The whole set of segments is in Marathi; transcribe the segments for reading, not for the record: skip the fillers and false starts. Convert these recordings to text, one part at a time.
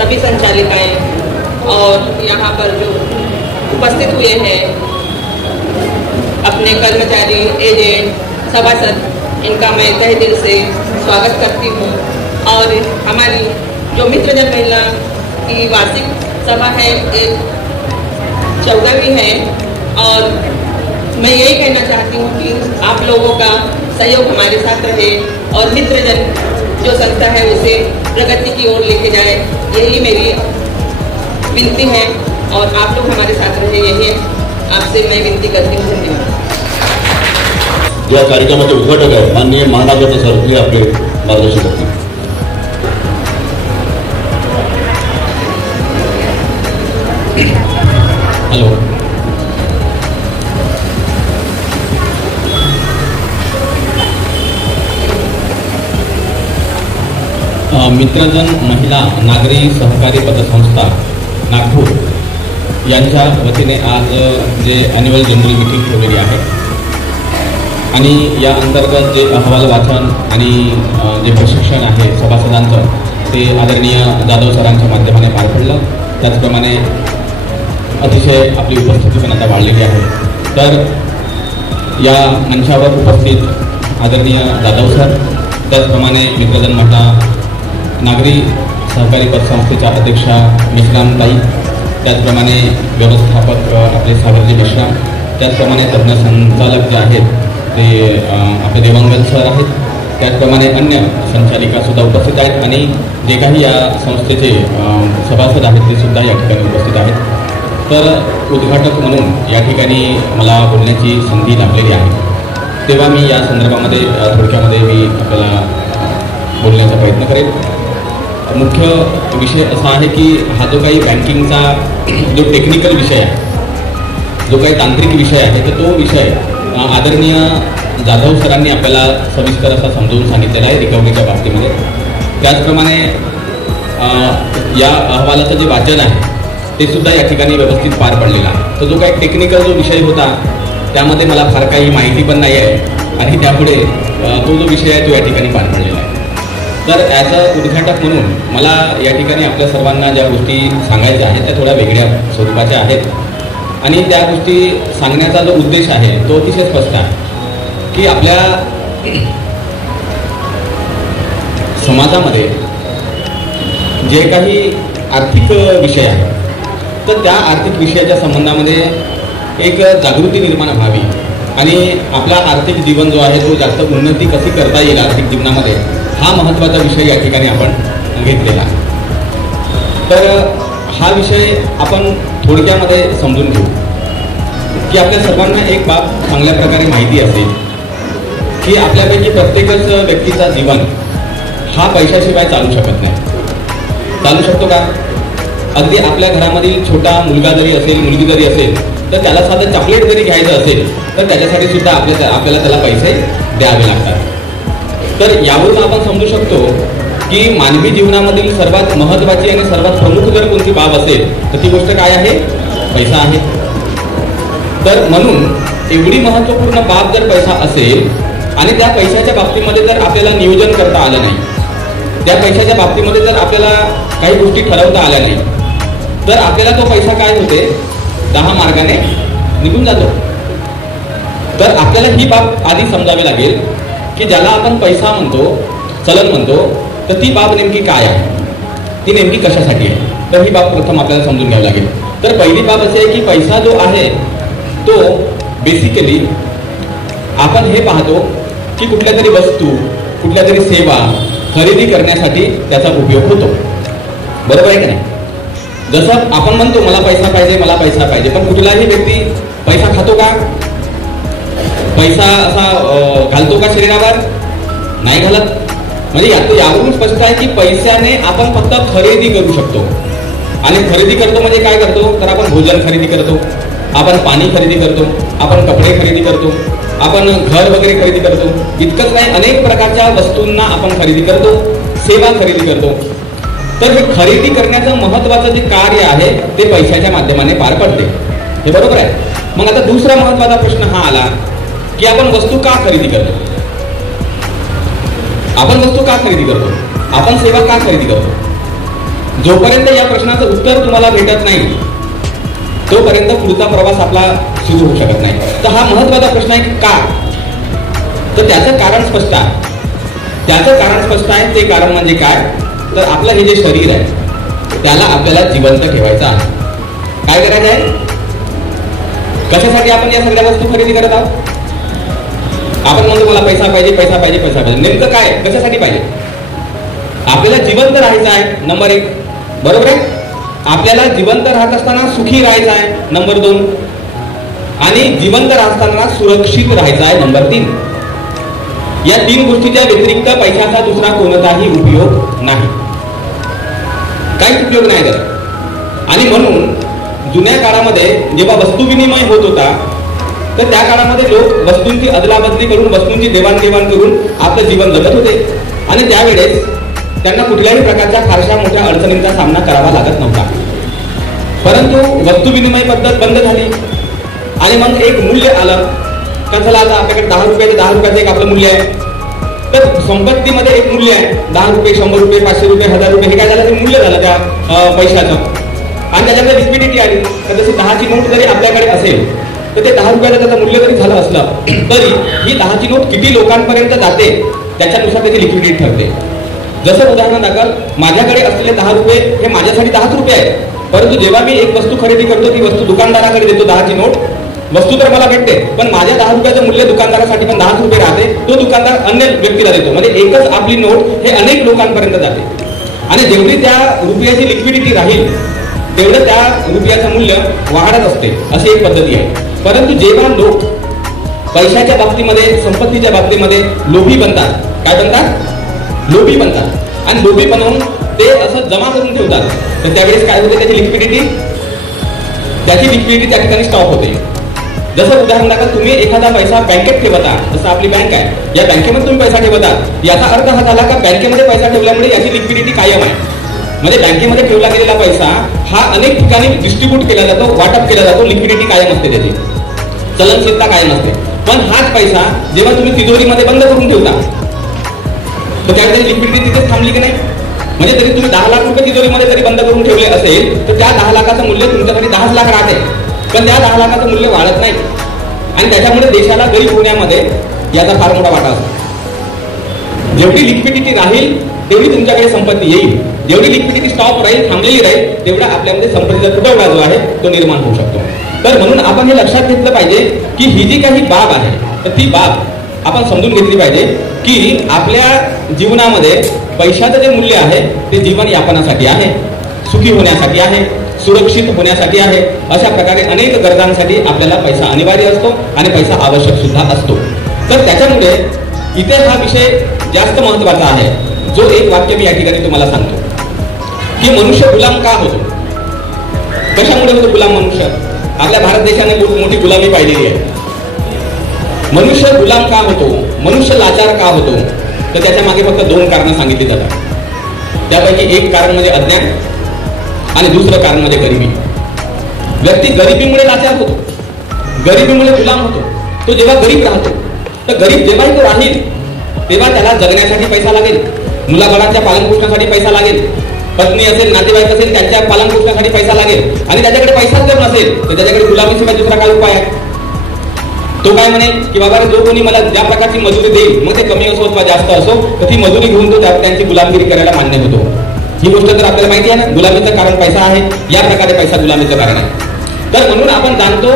सभी संचालिकाएं और यहाँ पर जो उपस्थित हुए हैं अपने कर्मचारी, एजेंट, सभासद, इनका मैं तहे दिल से स्वागत करती हूँ। और हमारी जो मित्रजन महिला की वार्षिक सभा है, 14वीं है, और मैं यही कहना चाहती हूँ कि आप लोगों का सहयोग हमारे साथ रहे और मित्रजन जो संस्था है उसे प्रगति की ओर लेके जाए, यही मेरी विनती है। और आप लोग हमारे साथ रहे, यही आपसे मैं विनती करती हूँ। धन्यवाद। या कार्यक्रमाचे उद्घाटक आहे माननीय महानगर सर, ते आपले मार्गदर्शन करतील। हॅलो, मित्रजन महिला नागरी सहकारी पतसंस्था नागपूर यांच्या वतीने आज जे ॲन्युअल जनरल मीटिंग ठेवलेली आहे आणि या अंतर्गत जे अहवाल वाचन आणि जे प्रशिक्षण आहे सभासदांचं ते आदरणीय जाधव सरांच्या माध्यमाने पार पडलं। त्याचप्रमाणे अतिशय आपली उपस्थिती पण आता वाढलेली आहे। तर या मंचावर उपस्थित आदरणीय जाधव सर, त्याचप्रमाणे मित्रजन महिला नागरी सहकारी पतसंस्थेच्या अध्यक्षा मिश्रामताई, त्याचप्रमाणे व्यवस्थापक आपले सागरजी मिश्रा, त्याचप्रमाणे तज्ञ संचालक जे आहेत ते आपले देवांगन सर आहेत, त्याचप्रमाणे अन्य संचालिका सुद्धा उपस्थित आहेत आणि जे काही या संस्थेचे सभासद आहेत ते सुद्धा या ठिकाणी उपस्थित आहेत। तर उद्घाटक म्हणून या ठिकाणी मला बोलण्याची संधी लाभलेली आहे, तेव्हा मी या संदर्भामध्ये थोडक्यामध्ये मी आपल्याला बोलण्याचा प्रयत्न करेन। मुख्य विषय असा आहे की हा जो काही बँकिंगचा जो टेक्निकल विषय आहे, जो काही तांत्रिक विषय आहे, तर तो विषय आदरणीय जाधव सरांनी आपल्याला सविस्तर असा समजावून सांगितलेला आहे रिकव्हरीच्या बाबतीमध्ये। त्याचप्रमाणे या अहवालाचं जे वाचन आहे ते सुद्धा या ठिकाणी व्यवस्थित पार पडलेलं आहे। तर जो काही टेक्निकल जो विषय होता त्यामध्ये मला फार काही माहिती पण नाही आहे आणि त्यापुढे तो जो विषय आहे तो या ठिकाणी पार पडलेला आहे। तर ॲज अ उद्घाटक म्हणून मला या ठिकाणी आपल्या सर्वांना ज्या गोष्टी सांगायच्या आहेत त्या थोड्या वेगळ्या स्वरूपाच्या आहेत आणि त्या गोष्टी सांगण्याचा जो उद्देश आहे तो अतिशय स्पष्ट आहे की आपल्या समाजामध्ये जे काही आर्थिक विषय आहेत तर त्या आर्थिक विषयाच्या संबंधामध्ये एक जागृती निर्माण व्हावी आणि आपला आर्थिक जीवन जो आहे तो जास्त उन्नती कशी करता येईल आर्थिक जीवनामध्ये, हा महत्त्वाचा विषय या ठिकाणी आपण घेतलेला आहे। तर हा विषय आपण थोडक्यामध्ये समजून घेऊ की आपल्या सर्वांना एक बाब चांगल्या प्रकारे माहिती असेल की आपल्यापैकी प्रत्येकच व्यक्तीचा जीवन हा पैशाशिवाय चालू शकत नाही। चालू शकतो का? अगदी आपल्या घरामधील छोटा मुलगा जरी असेल, मुलगी जरी असेल, तर त्याला साधं चॉकलेट जरी घ्यायचं असेल तर त्याच्यासाठी सुद्धा आपल्याला त्याला पैसे द्यावे लागतात। तर यावरून आपण समजू शकतो की मानवी जीवनामधील सर्वात महत्त्वाची आणि सर्वात प्रमुख जर कोणती बाब असेल तर ती गोष्ट काय आहे? पैसा आहे। तर म्हणून एवढी महत्त्वपूर्ण बाब जर पैसा असेल आणि त्या पैशाच्या बाबतीमध्ये जर आपल्याला नियोजन करता आलं नाही, त्या पैशाच्या बाबतीमध्ये जर आपल्याला काही गोष्टी ठरवता आल्या नाही, तर आपल्याला तो पैसा काय होते 10 मार्गाने निघून जातो। तर आपल्याला ही बाब आधी समजावी लागेल की ज्याला आपण पैसा म्हणतो, चलन म्हणतो, तर ती बाब नेमकी काय आहे, ती नेमकी कशासाठी आहे, तर ही बाब प्रथम आपल्याला समजून घ्यावी लागेल। तर पहिली बाब अशी आहे की पैसा जो आहे तो बेसिकली आपण हे पाहतो की कुठल्या तरी वस्तू, कुठल्या तरी सेवा खरेदी करण्यासाठी त्याचा उपयोग होतो, बरोबर आहे का नाही? जसं आपण म्हणतो मला पैसा पाहिजे, मला पैसा पाहिजे, पण कुठलाही व्यक्ती पैसा खातो का? पैसा असा घालतो का शरीरावर? नाही घालत। म्हणजे यावरून स्पष्ट आहे की पैशाने आपण फक्त खरेदी करू शकतो आणि खरेदी करतो म्हणजे काय करतो? तर आपण भोजन खरेदी करतो, आपण पाणी खरेदी करतो, आपण कपडे खरेदी करतो, आपण घर वगैरे खरेदी करतो। इतकंच नाही, अनेक प्रकारच्या वस्तूंना आपण खरेदी करतो, सेवा खरेदी करतो। तर हे खरेदी करण्याचं महत्त्वाचं जे कार्य आहे ते पैशाच्या माध्यमाने पार पडते, हे बरोबर आहे। मग आता दुसरा महत्त्वाचा प्रश्न हा आला की आपण वस्तू का खरेदी करतो? आपण वस्तू का खरेदी करतो? आपण सेवा का खरेदी करतो? जोपर्यंत या प्रश्नाचं उत्तर तुम्हाला भेटत नाही तोपर्यंत पुढचा प्रवास आपला सुरू होऊ शकत नाही. तर हा महत्वाचा प्रश्न आहे की का, तर त्याचं कारण स्पष्ट आहे. ते कारण म्हणजे काय, तर आपलं हे जे शरीर आहे त्याला आपल्याला जिवंत ठेवायचं आहे. काय करायचं आहे, कशासाठी आपण या सगळ्या वस्तू खरेदी करत आहोत. आपण म्हणतो मला पैसा पाहिजे. नेमकं काय, कशासाठी पाहिजे, आपल्याला जिवंत राहायचं आहे नंबर 1, बरोबर आहे. आपल्याला जिवंत राहत असताना सुखी राहायचं आहे नंबर 2, आणि जिवंत राहताना सुरक्षित राहायचं आहे नंबर 3. या 3 गोष्टीच्या व्यतिरिक्त पैशाचा दुसरा कोणताही उपयोग नाही, काहीच उपयोग नाही त्याचा. आणि म्हणून जुन्या काळामध्ये जेव्हा वस्तू विनिमय होत होता तर त्या काळामध्ये लोक वस्तूंची अदलाबदली करून, वस्तूंची देवाणघेवाण करून आपलं जीवन जगत होते. आणि त्यावेळेस त्यांना कुठल्याही प्रकारच्या फारशा मोठ्या अडचणींचा सामना करावा लागत नव्हता. परंतु वस्तू विनिमय पद्धत बंद झाली आणि मग एक मूल्य आलं का, चला आता आपल्याकडे 10 रुपयाचं एक आपलं मूल्य आहे. तर संपत्तीमध्ये एक मूल्य आहे, 10 रुपये, 100 रुपये, 500 रुपये, 1000 रुपये, हे काय झालं, ते मूल्य झालं त्या पैशाचं. आणि त्याच्यामध्ये लिक्विडिटी आली. तर जशी 10ची नोट जरी आपल्याकडे असेल तर ते 10 रुपयाचं त्याचं मूल्य जरी झालं असलं तरी ही 10ची नोट किती लोकांपर्यंत जाते त्याच्यानुसार त्याची लिक्विडिटी ठरते. जसं उदाहरणादाखल माझ्याकडे असलेले 10 रुपये हे माझ्यासाठी 10 रुपये आहेत, परंतु जेव्हा मी एक वस्तू खरेदी करतो ती वस्तू दुकानदाराकडे देतो 10ची नोट, वस्तू तर मला भेटते पण माझ्या 10 रुपयाचं मूल्य दुकानदारासाठी पण 10 रुपये राहते. तो दुकानदार अन्य व्यक्तीला देतो, म्हणजे एकच आपली नोट हे अनेक लोकांपर्यंत जाते. आणि जेवढी त्या रुपयाची लिक्विडिटी राहील तेवढं त्या रुपयाचं मूल्य वाढत असते, अशी एक पद्धती आहे. परंतु जेव्हा लोक पैशाच्या बाबतीमध्ये, संपत्तीच्या बाबतीमध्ये लोभी बनतात, काय बनतात, लोभी बनतात. आणि लोभी बनवून ते असं जमा करून ठेवतात, तर त्यावेळेस काय होते, त्याची लिक्विडिटी त्या ठिकाणी स्टॉप होते. जसं उदाहरणार्थ तुम्ही एखादा पैसा बँकेत ठेवता, जसं आपली बँक आहे, या बँकेमध्ये तुम्ही पैसा ठेवता, याचा अर्थ हा झाला का बँकेमध्ये पैसा ठेवल्यामुळे याची लिक्विडिटी कायम आहे. म्हणजे बँकेमध्ये ठेवला गेलेला पैसा हा अनेक ठिकाणी डिस्ट्रीब्यूट केला जातो, वाटप केला जातो, लिक्विडिटी कायम असते, त्याची चलनशीलता कायम असते. पण हाच पैसा जेव्हा तुम्ही तिजोरीमध्ये बंद करून ठेवता तर त्यावेळी लिक्विडिटी तिथेच थांबली की नाही. म्हणजे जरी तुम्ही 10 लाख रुपये तिजोरीमध्ये जरी बंद करून ठेवले असेल तर त्या 10 लाखाचं मूल्य तुमच्याकडे 10 लाख राहते, पण त्या 10 लाखाचं मूल्य वाढत नाही. आणि त्याच्यामुळे देशाला गरीब होण्यामध्ये याचा फार मोठा वाटा असतो. जेवढी लिक्विडिटी राहील तेवढी तुमच्याकडे संपत्ती येईल, जेवढी लिक्विडिटी स्टॉप राहील, थांबलेली राहील, तेवढा आपल्यामध्ये संपत्तीचा तुटवडा जो आहे तो निर्माण होऊ शकतो. तर म्हणून आपण हे लक्षात घेतलं पाहिजे की ही जी काही बाब आहे तर ती बाब आपण समजून घेतली पाहिजे की आपल्या जीवनामध्ये पैशाचं जे मूल्य आहे ते जीवन यापनासाठी आहे, सुखी होण्यासाठी आहे, सुरक्षित होण्यासाठी आहे. अशा प्रकारे अनेक गरजांसाठी आपल्याला पैसा अनिवार्य असतो आणि पैसा आवश्यक सुद्धा असतो. तर त्याच्यामुळे इथे हा विषय जास्त महत्वाचा आहे, जो एक वाक्य मी या ठिकाणी तुम्हाला सांगतो की मनुष्य गुलाम का होतो, कशामुळे होतो गुलाम मनुष्य. आपल्या भारत देशाने खूप मोठी गुलामी पाहिलेली आहे. मनुष्य गुलाम का होतो, मनुष्य लाचार का होतो, तर त्याच्या मागे फक्त 2 कारणं सांगितली जातात. त्यापैकी एक कारण म्हणजे अज्ञान आणि दुसरं कारण म्हणजे गरिबी. व्यक्ती गरिबीमुळे लाचार होतो, गरिबीमुळे गुलाम होतो. तो जेव्हा गरीब राहतो तर गरीब जेव्हाही तो राहील तेव्हा त्याला जगण्यासाठी पैसा लागेल, मुलाबाळांच्या पालनपोषणासाठी पैसा लागेल, पत्नी असेल, नातेवाईक असेल, त्यांच्या पालनपोषणासाठी पैसा लागेल. आणि त्याच्याकडे पैसाच जर नसेल तर त्याच्याकडे गुलामीशिवाय दुसरा काय उपाय आहे. तो काय म्हणेल की बाबा जो कोणी मला ज्या प्रकारची मजुरी देईल, मग ते कमी असो अथवा जास्त असो, तर ती मजुरी घेऊन तो त्यांची गुलामगिरी करायला मान्य होतो. ही गोष्ट तर आपल्याला माहिती आहे ना, गुलामीचं कारण पैसा आहे, या प्रकारे पैसा गुलामीचं कारण आहे. तर म्हणून आपण जाणतो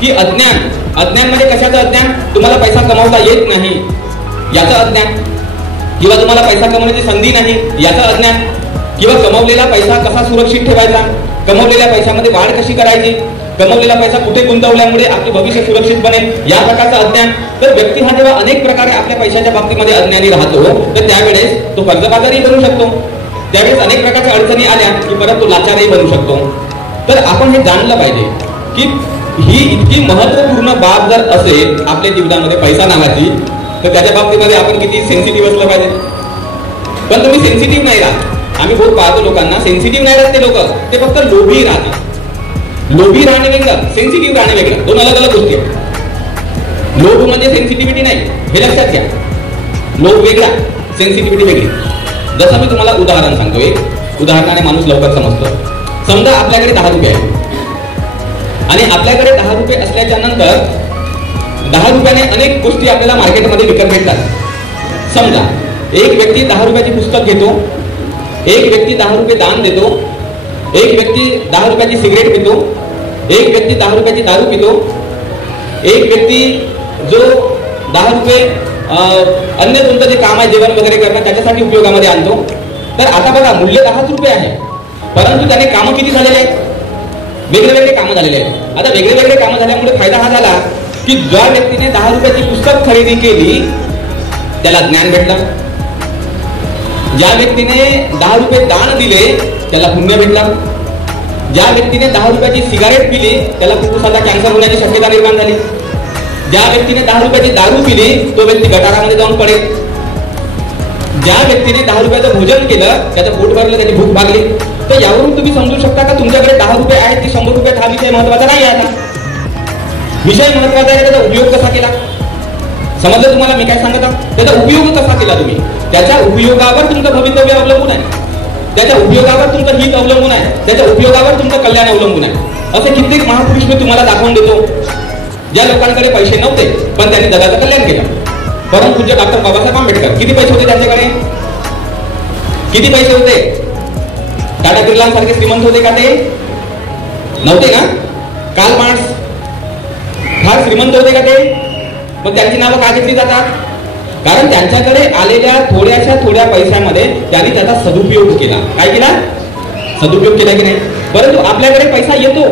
की अज्ञान मध्ये कशाचं अज्ञान, तुम्हाला पैसा कमावता येत नाही याचं अज्ञान, किंवा तुम्हाला पैसा कमवण्याची संधी नाही याचं अज्ञान, किंवा कमवलेला पैसा कसा सुरक्षित ठेवायचा, कमवलेल्या पैशामध्ये वाढ कशी करायची, कमवलेला पैसा कुठे गुंतवल्यामुळे आपले भविष्य सुरक्षित बनेल, या प्रकारचं अज्ञान. तर व्यक्ती हा जेव्हा अनेक प्रकारे आपल्या पैशाच्या बाबतीमध्ये अज्ञानी राहतो तर त्यावेळेस तो कर्जबाजारी बनू शकतो, त्यावेळेस अनेक प्रकारच्या अडचणी आल्या की परत तो लाचारही बनू शकतो. तर आपण हे जाणलं पाहिजे की ही इतकी महत्वपूर्ण बाब जर असेल आपल्या जीवनामध्ये पैसा नावाची, तर त्याच्या बाबतीमध्ये आपण किती सेन्सिटिव्ह असलं पाहिजे. पण तुम्ही सेन्सिटिव्ह नाही राहत. आम्ही बहुत पाहतो लोकांना सेन्सिटिव्ह नाही राहत, ते लोक ते फक्त लोभी राहतात. लोभी राहणे वेगळं, सेन्सिटिव्ह राहणे वेगळं, 2 अलग अलग गोष्टी. लोभ म्हणजे सेन्सिटिव्हिटी नाही, हे लक्षात घ्या. लोभ वेगळा, सेन्सिटिव्हिटी वेगळी. जसं मी तुम्हाला उदाहरण सांगतोय उदाहरणाने माणूस लवकर समजतो. समजा आपल्याकडे 10 रुपये आहे आणि आपल्याकडे 10 रुपये असल्याच्या नंतर 10 रुपयाने अनेक गोष्टी आपल्याला मार्केटमध्ये विकत भेटतात. समजा एक व्यक्ती 10 रुपयाची पुस्तक घेतो, एक व्यक्ती 10 रुपये दान देतो, एक व्यक्ती 10 रुपयाची सिगरेट पितो, एक व्यक्ती 10 रुपयाची दारू पितो, एक व्यक्ती जो 10 रुपये अन्य कोणतं जे काम आहे जेवण वगैरे करणं त्याच्यासाठी उपयोगामध्ये आणतो. तर आता बघा मूल्य 10 रुपये आहे, परंतु त्याने कामं किती झालेले आहेत? वेगळे वेगळे कामं झालेले आहेत. आता वेगळे वेगळे कामं झाल्यामुळे फायदा हा झाला की ज्या व्यक्तीने 10 रुपयाची पुस्तक खरेदी केली त्याला ज्ञान भेटलं, ज्या व्यक्तीने 10 रुपये दान दिले त्याला पुण्य भेटला, ज्या व्यक्तीने 10 रुपयाची सिगारेट पिली त्याला फुफ्फुसाचा कॅन्सर होण्याची शक्यता निर्माण झाली, ज्या व्यक्तीने 10 रुपयाची दारू पिली तो व्यक्ती गटारामध्ये जाऊन पडेल, ज्या व्यक्तीने 10 रुपयाचं भोजन केलं त्याचं पोट भरलं, त्याची भूक भागली. तर यावरून तुम्ही समजू शकता का तुमच्याकडे 10 रुपये आहेत की 100 रुपये, हा विषय महत्वाचा नाही आहे. आता विषय महत्वाचा आहे त्याचा उपयोग कसा केला. समजलं तुम्हाला मी काय सांगत आहे? त्याचा उपयोग कसा केला तुम्ही, त्याच्या उपयोगावर तुमचं भवितव्य अवलंबून आहे, त्याच्या उपयोगावर तुमचं हित अवलंबून आहे, त्याच्या उपयोगावर तुमचं कल्याण अवलंबून आहे. असे कित्येक महापुरुष मी तुम्हाला दाखवून देतो ज्या लोकांकडे पैसे नव्हते पण त्यांनी जगाचं कल्याण केलं. परमपूज्य डॉक्टर बाबासाहेब आंबेडकर, किती पैसे होते त्यांच्याकडे? किती पैसे होते? टाटा बिर्लांसारखे श्रीमंत होते का ते? नव्हते ना. कार्ल मार्क्स फार श्रीमंत होते का ते? मग त्यांची नावं का घेतली जातात? कारण त्यांच्याकडे आलेल्या थोड्या पैशामध्ये त्यांनी त्याचा सदुपयोग केला. काय केला? सदुपयोग केला की नाही? परंतु आपल्याकडे पैसा येतो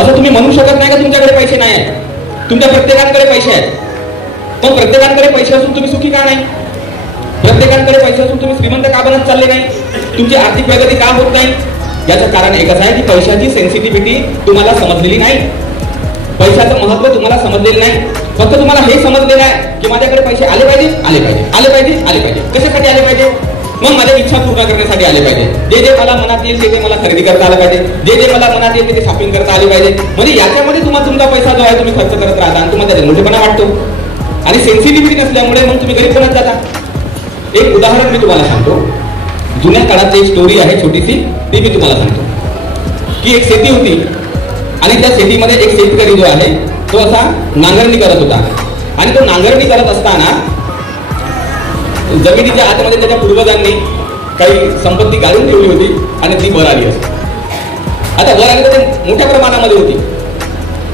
असं तुम्ही म्हणू शकत नाही का तुमच्याकडे पैसे नाही आहेत. तुमच्या प्रत्येकाकडे पैसे आहेत, पण प्रत्येकाकडे पैसे असून तुम्ही सुखी का नाही? प्रत्येकाकडे पैसे असून तुम्ही श्रीमंत का बनत चालले नाही? तुमची आर्थिक प्रगती का होत नाही? याचं कारण एकच आहे की पैशाची सेन्सिटिव्हिटी तुम्हाला समजलेली नाही, पैशाचं महत्व तुम्हाला समजलेलं नाही. फक्त तुम्हाला हे समजलेलं आहे की माझ्याकडे पैसे आले पाहिजे, आले पाहिजे, आले पाहिजे, आले पाहिजे. कशासाठी आले पाहिजे? मग माझ्या इच्छा पूर्ण करण्यासाठी आले पाहिजे. जे जे मला मनात येईल ते मला खरेदी करता आलं पाहिजे, जे जे मला मनात येईल ते शॉपिंग करता आले पाहिजे. म्हणजे याच्यामध्ये तुम्हाला तुमचा पैसा जो आहे तुम्ही खर्च करत राहता आणि तुम्हाला त्याचा मोठेपणा वाटतो आणि सेन्सिटिव्हिटी नसल्यामुळे मग तुम्ही गरीब बनत जाता. एक उदाहरण मी तुम्हाला सांगतो. जुन्या काळात एक स्टोरी आहे छोटीशी, ती मी तुम्हाला सांगतो. की एक शेती होती आणि त्या शेतीमध्ये एक शेतकरी जो आहे तो असा नांगरणी करत होता आणि तो नांगरणी करत असताना जमिनीच्या आतमध्ये त्याच्या पूर्वजांनी काही संपत्ती गाळून ठेवली होती आणि ती वर आली असते. आता वर आली तर मोठ्या प्रमाणामध्ये होती.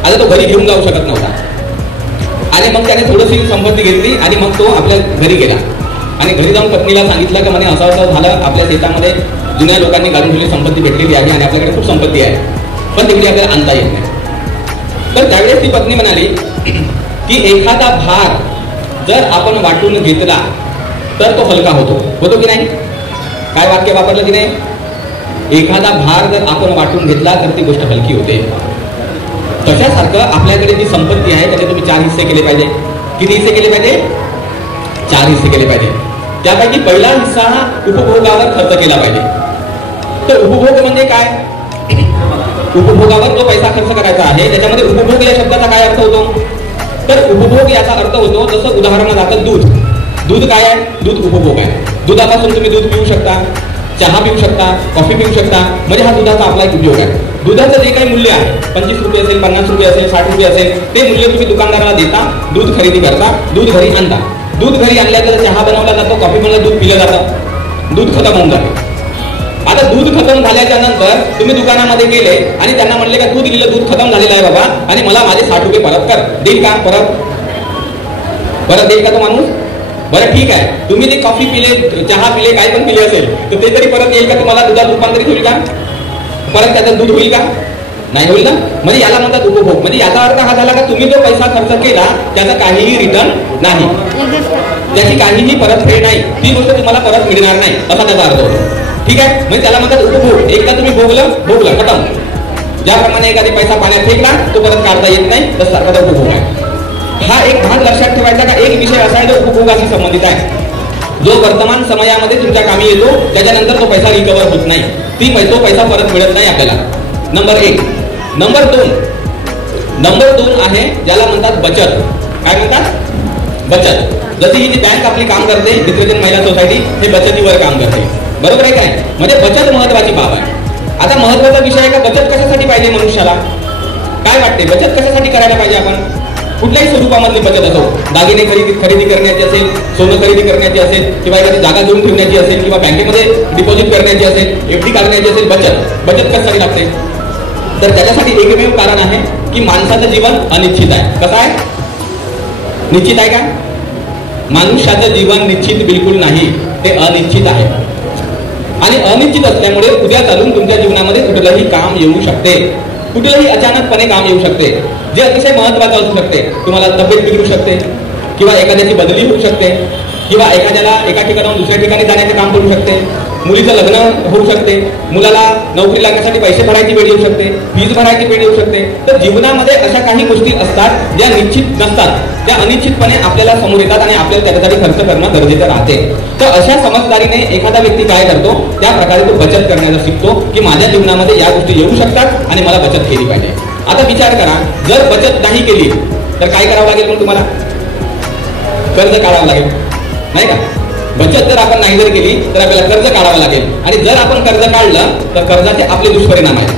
आता तो घरी घेऊन जाऊ शकत नव्हता आणि मग त्याने थोडीशी संपत्ती घेतली आणि मग तो आपल्या घरी गेला आणि घरी जाऊन पत्नीला सांगितलं की म्हणे असं असं झालं, आपल्या शेतामध्ये जुन्या लोकांनी गाळून ठेवलेली संपत्ती भेटलेली आहे आणि आपल्याकडे खूप संपत्ती आहे पण तिकडे आपल्याला आणता येत नाही. तर त्यावेळेस ती पत्नी म्हणाली की एखादा भार जर आपण वाटून घेतला तर तो हलका होतो की नाही? काय वाक्य वापरलं की नाही? एखादा भार जर आपण वाटून घेतला तर ती गोष्ट हलकी होते. तशासारखं आपल्याकडे जी संपत्ती आहे त्याचे तुम्ही 4 हिस्से केले पाहिजे. किती हिस्से केले पाहिजे? 4 हिस्से केले पाहिजे. त्यापैकी पहिला हिस्सा हा उपभोगावर खर्च केला पाहिजे. तर उपभोग म्हणजे काय? उपभोगावर जो पैसा खर्च करायचा आहे त्याच्यामध्ये उपभोग या शब्दाचा काय अर्थ होतो? तर उपभोग याचा अर्थ होतो जसं उदाहरण जातं दूध. दूध काय आहे? दूध उपभोग आहे. दुधापासून तुम्ही दूध पिऊ शकता, चहा पिऊ शकता, कॉफी पिऊ शकता, म्हणजे हा दुधाचा आपला एक उपयोग आहे. दुधाचं जे काही मूल्य आहे 25 रुपये असेल, 50 रुपये असेल, 60 रुपये असेल, ते मूल्य तुम्ही दुकानदाराला देता, दूध खरेदी करता, दूध घरी आणता. दूध घरी आणल्यानंतर चहा बनवला जातो, कॉफी बनवलं, दूध पिलं जातं, दूध खतम होऊन जातं. आता दूध खतम झाल्याच्या नंतर तुम्ही दुकानामध्ये गेले आणि त्यांना म्हणले का दूध दिलं, दूध खतम झालेलं आहे बाबा आणि मला माझे 60 रुपये परत कर. देईल का? परत देईल का तो माणूस? बरं ठीक आहे, तुम्ही ते कॉफी पिले, चहा पिले, काय पण पिले असेल तर ते तरी परत येईल का? तुम्हाला दुधात रूपांतरित होईल का? परत त्याचं दूध होईल का? नाही होईल ना. म्हणजे याला म्हणतात उपभोग. म्हणजे याचा अर्थ हा झाला का तुम्ही जो पैसा खर्च केला त्याचा काहीही रिटर्न नाही, त्याची काहीही परतफेड नाही, ती गोष्ट तुम्हाला परत मिळणार नाही असा त्याचा अर्थ होतो. ठीक आहे, म्हणजे त्याला म्हणतात उपभोग. एकदा तुम्ही भोगलं खतम. ज्याप्रमाणे एखादी पैसा पाण्यात फेकला तो परत काढता येत नाही, तसा सारखा उपभोग आहे. हा एक भाग लक्षात ठेवायचा का एक विषय असा आहे जो उपभोगाशी संबंधित आहे, जो वर्तमान समयामध्ये तुमच्या कामी येतो, त्याच्यानंतर तो पैसा रिकवर होत नाही, तो पैसा परत मिळत नाही आपल्याला. नंबर 1. नंबर 2 आहे ज्याला म्हणतात बचत. काय म्हणतात? बचत. जशी ही जी बँक आपली काम करते, डिटर्जंट महिला सोसायटी, हे बचतीवर काम करते. बरोबर आहे काय? म्हणजे बचत महत्वाची बाब आहे. आता महत्वाचा विषय आहे का बचत कशासाठी पाहिजे मनुष्याला? काय वाटते बचत कशासाठी करायला पाहिजे? आपण कुठल्याही स्वरूपामधली बचत असो, दागिने खरेदी करण्याची असेल, सोनं खरेदी करण्याची असेल, किंवा एखादी जागा घेऊन ठेवण्याची असेल, किंवा बँकेमध्ये डिपॉझिट करण्याची असेल, FD काढण्याची असेल, बचत कशासाठी लागते? तर त्याच्यासाठी एकमेव कारण आहे की माणसाचं जीवन अनिश्चित आहे. कसं आहे? निश्चित आहे का? मनुष्याचं जीवन निश्चित बिलकुल नाही, ते अनिश्चित आहे. आणि अनिश्चित असल्यामुळे उद्या चालून तुमच्या जीवनामध्ये कुठलंही काम येऊ शकते, कुठलंही अचानकपणे काम येऊ शकते, जे अतिशय महत्वाचं असू शकते. तुम्हाला तब्येत बिघडू शकते, किंवा एखाद्याची बदली होऊ शकते, किंवा एखाद्याला एका ठिकाणाहून दुसऱ्या ठिकाणी जाण्याचे काम करू शकते, मुलीचं लग्न होऊ शकते, मुलाला नोकरी लागण्यासाठी पैसे भरायची वेळ येऊ शकते, फीज भरायची वेळ येऊ शकते. तर जीवनामध्ये अशा काही गोष्टी असतात ज्या निश्चित नसतात, त्या अनिश्चितपणे आपल्याला समोर येतात आणि आपल्याला त्याच्यासाठी खर्च करणं गरजेचं राहते. तर अशा समजदारीने एखादा व्यक्ती काय करतो, त्या प्रकारे तो बचत करण्याचा शिकतो की माझ्या जीवनामध्ये या गोष्टी येऊ शकतात आणि मला बचत केली पाहिजे. आता विचार करा, जर बचत नाही केली तर काय करावं लागेल? मग तुम्हाला कर्ज काढावं लागेल, नाही का? बचत जर आपण नाही जर केली तर आपल्याला कर्ज काढावं लागेल, आणि जर आपण कर्ज काढलं तर कर्जाचे आपले दुष्परिणाम आहेत.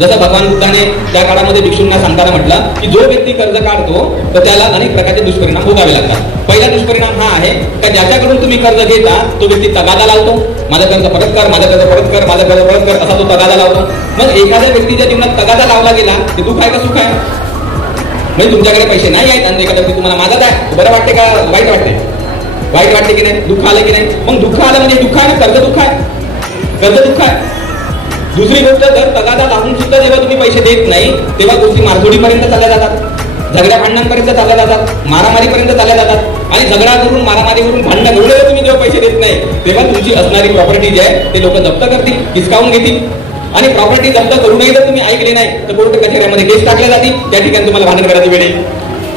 जसं भगवान बुद्धाने त्या काळामध्ये भिक्षूंना सांगताना म्हटलं की जो व्यक्ती कर्ज काढतो तर त्याला अनेक प्रकारचे दुष्परिणाम भोगावे लागतात. पहिला दुष्परिणाम हा आहे की ज्याच्याकडून तुम्ही कर्ज घेता तो व्यक्ती तगादा लावतो, माझं कर्ज परत कर, माझं कर्ज परत कर, माझं कर्ज परत कर, असा तो तगादा लावतो. मग एखाद्या व्यक्तीच्या जीवनात तगादा लावला गेला ते दुःख आहे का सुख आहे? म्हणजे तुमच्याकडे पैसे नाही आहेत आणि एखादा व्यक्ती तुम्हाला मागत आहे, बरं वाटते का वाईट वाटते? वाईट वाटते की नाही? दुःख आलं की नाही? मग दुःख आलं म्हणजे दुःख आहे, कर्ज दुःख आहे, कर्ज दुःख आहे. दुसरी गोष्ट, जर तगादा लावून सुद्धा जेव्हा तुम्ही पैसे देत नाही तेव्हा गोष्टी मारझोडीपर्यंत चालल्या जातात, झगड्या भांडणांपर्यंत चालल्या जातात, मारामारीपर्यंत चालल्या जातात. आणि झगडा करून मारामारी करून भांडण एवढे तुम्ही जेव्हा पैसे देत नाही तेव्हा तुमची असणारी प्रॉपर्टी जी आहे ते लोक जप्त करतील, हिसकावून घेतील. आणि प्रॉपर्टी जप्त करूनही जर तुम्ही ऐकले नाही तर कोर्ट कचेऱ्यामध्ये केस टाकल्या जातील, त्या ठिकाणी तुम्हाला भांडण करायची वेळ येईल.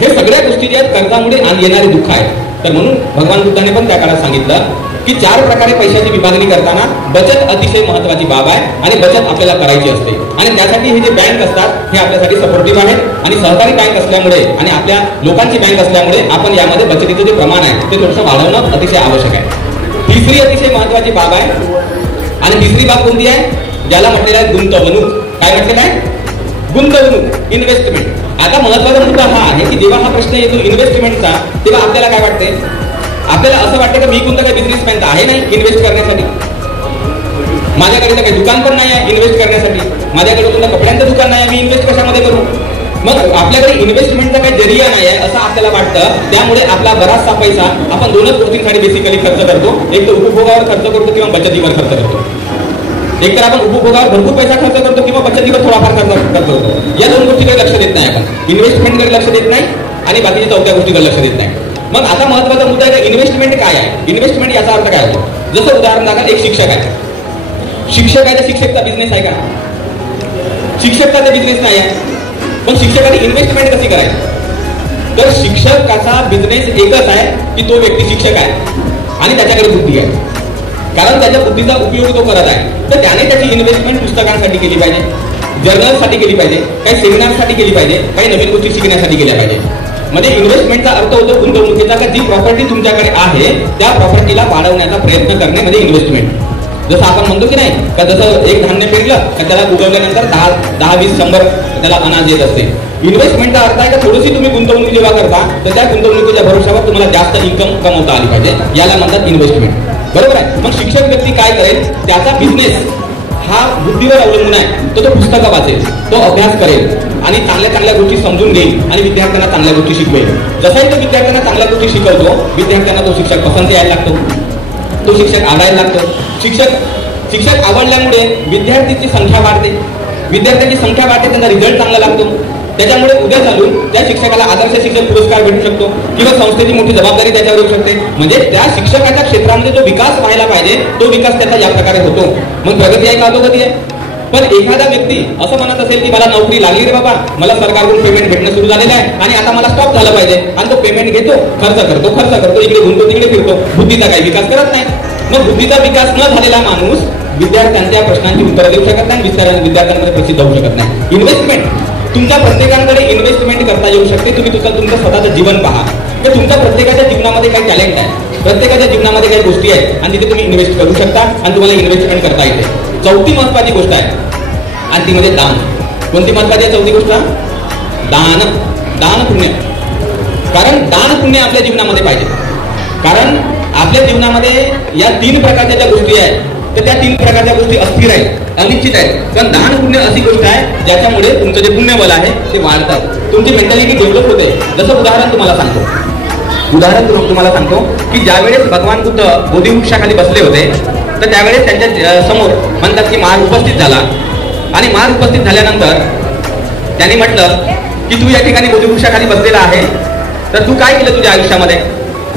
हे सगळ्या गोष्टी ज्या आहेत कर्जामुळे येणारे दुःख आहे. तर म्हणून भगवान बुद्धाने पण त्या काळात सांगितलं की 4 प्रकारे पैशाची विभागणी करताना बचत अतिशय महत्वाची बाब आहे आणि बचत आपल्याला करायची असते. आणि त्यासाठी हे जे बँक असतात हे आपल्यासाठी सपोर्टिव्ह आहेत आणि सहकारी बँक असल्यामुळे आणि आपल्या लोकांची बँक असल्यामुळे आपण यामध्ये बचतीचं जे प्रमाण आहे ते थोडंसं वाढवणं अतिशय आवश्यक आहे. तिसरी अतिशय महत्वाची बाब आहे, आणि तिसरी बाब कोणती आहे? ज्याला म्हटलेलं आहे गुंतवणूक. काय म्हटलेलं आहे? गुंतवणूक, इन्व्हेस्टमेंट. आता महत्वाचा मुद्दा हा आहे की जेव्हा हा प्रश्न येतो इन्व्हेस्टमेंटचा तेव्हा आपल्याला काय वाटते? आपल्याला असं वाटतं की मी कोणता काही बिझनेसमॅन आहे नाही इन्व्हेस्ट करण्यासाठी, माझ्याकडे तर काही दुकान पण नाही आहे इन्व्हेस्ट करण्यासाठी, माझ्याकडे कोणतं कपड्यांचं दुकान नाही आहे, मी इन्व्हेस्ट कशामध्ये करू? मग आपल्याकडे इन्व्हेस्टमेंटचा काही जरिया नाही आहे असं आपल्याला वाटतं. त्यामुळे आपला बराचसा पैसा आपण दोनच गोष्टींसाठी बेसिकली खर्च करतो, एक तर उपभोगावर खर्च करतो किंवा बचतीवर खर्च करतो. एक तर आपण उपभोगावर भरपूर पैसा खर्च करतो किंवा बचतीवर थोडाफार खर्च करतो. या 2 गोष्टीकडे लक्ष देत नाही आपण, इन्व्हेस्टमेंटकडे लक्ष देत नाही आणि बाकीच्या चौथ्या गोष्टीकडे लक्ष देत नाही. मग आता महत्वाचा मुद्दा आहे इन्व्हेस्टमेंट काय आहे? इन्व्हेस्टमेंट याचा अर्थ काय होतो? जसं उदाहरण दाखल, एक शिक्षक आहे, शिक्षक आहे तर शिक्षकचा बिझनेस आहे का? शिक्षकचा ते बिझनेस नाही आहे, पण शिक्षकाने इन्व्हेस्टमेंट कशी करायची? तर शिक्षकाचा बिझनेस एकच आहे की तो व्यक्ती शिक्षक आहे आणि त्याच्याकडे बुद्धी आहे, कारण त्याच्या बुद्धीचा उपयोग तो करत आहे. तर त्याने त्याची इन्व्हेस्टमेंट पुस्तकांसाठी केली पाहिजे, जर्नलसाठी केली पाहिजे, काही सेमिनारसाठी केली पाहिजे, काही नवीन गोष्टी शिकण्यासाठी केल्या पाहिजे. म्हणजे इन्व्हेस्टमेंटचा अर्थ होतो गुंतवणुकीचा, का जी प्रॉपर्टी तुमच्याकडे आहे त्या प्रॉपर्टीला वाढवण्याचा प्रयत्न करणे म्हणजे इन्व्हेस्टमेंट. जसं आपण म्हणतो की नाही का, जसं एक धान्य पेरलं तर त्याला उगवल्यानंतर 10, 20, 100 त्याला अनाज येत असते. इन्व्हेस्टमेंटचा अर्थ आहे का थोडीशी तुम्ही गुंतवणूक जेव्हा करता तर त्या गुंतवणुकीच्या भरोश्यावर तुम्हाला जास्त इन्कम कमवता आली पाहिजे, याला म्हणतात इन्व्हेस्टमेंट. बरोबर आहे? मग शिक्षक व्यक्ती काय करेल? त्याचा बिझनेस हा बुद्धीवर अवलंबून आहे. तो पुस्तकं वाचेल, तो अभ्यास करेल आणि चांगल्या चांगल्या गोष्टी समजून घेईल आणि विद्यार्थ्यांना चांगल्या गोष्टी शिकवेल. जसाही तो विद्यार्थ्यांना चांगल्या गोष्टी शिकवतो, विद्यार्थ्यांना तो शिक्षक पसंत यायला लागतो, तो शिक्षक आवडायला लागतो. शिक्षक आवडल्यामुळे विद्यार्थ्यांची संख्या वाढते, विद्यार्थ्यांची संख्या वाढते, त्यांचा रिझल्ट चांगला लागतो. त्याच्यामुळे उद्या चालून त्या शिक्षकाला आदर्श शिक्षक पुरस्कार भेटू शकतो किंवा संस्थेची मोठी जबाबदारी त्याच्यावर येऊ शकते. म्हणजे त्या शिक्षकाच्या क्षेत्रामध्ये जो विकास व्हायला पाहिजे तो विकास त्याचा या प्रकारे होतो. मग प्रगती आहे का अधोगती आहे? पण एखादा व्यक्ती असं म्हणत असेल की मला नोकरी लागली रे बाबा, मला सरकारकडून पेमेंट भेटणं सुरू झालेलं आहे आणि आता मला स्टॉप झालं पाहिजे, आणि तो पेमेंट घेतो, खर्च करतो, इकडे घुमतो तिकडे फिरतो, बुद्धीचा काही विकास करत नाही. मग बुद्धीचा विकास न झालेला माणूस विद्यार्थ्यांच्या प्रश्नांची उत्तरं देऊ शकत नाही, विद्यार्थ्यांमध्ये प्रसिद्ध होऊ शकत नाही. इन्व्हेस्टमेंट तुमच्या प्रत्येकाकडे इन्व्हेस्टमेंट करता येऊ शकते. तुम्ही तुमचं स्वतःचं जीवन पहा की तुमच्या प्रत्येकाच्या जीवनामध्ये काही टॅलेंट आहे, प्रत्येकाच्या जीवनामध्ये काही गोष्टी आहेत आणि तिथे तुम्ही इन्व्हेस्ट करू शकता आणि तुम्हाला इन्व्हेस्टमेंट करता येते. चौथी महत्वाची गोष्ट आहे आणि ती म्हणजे दान. कोणती महत्वाची आहे चौथी गोष्ट? दान. दान पुण्य. कारण दान पुण्य आपल्या जीवनामध्ये पाहिजे. कारण आपल्या जीवनामध्ये या 3 प्रकारच्या ज्या गोष्टी आहेत तर त्या 3 प्रकारच्या गोष्टी अस्थिर आहेत, अनिश्चित आहेत. पण दान पुण्य अशी गोष्ट आहे ज्याच्यामुळे तुमचं जे पुण्यबल आहे ते वाढतात, तुमची मेंटॅलिटी डेव्हलप होते. जसं उदाहरण तुम्हाला सांगतो की ज्यावेळेस भगवान बुद्ध बोधिवृक्षाखाली बसले होते तर त्यावेळेस त्यांच्या समोर म्हणतात की मार उपस्थित झाला आणि मार उपस्थित झाल्यानंतर त्यांनी म्हटलं की तू या ठिकाणी बोधिवृक्षाखाली बसलेला आहे तर तू काय केलं तुझ्या आयुष्यामध्ये?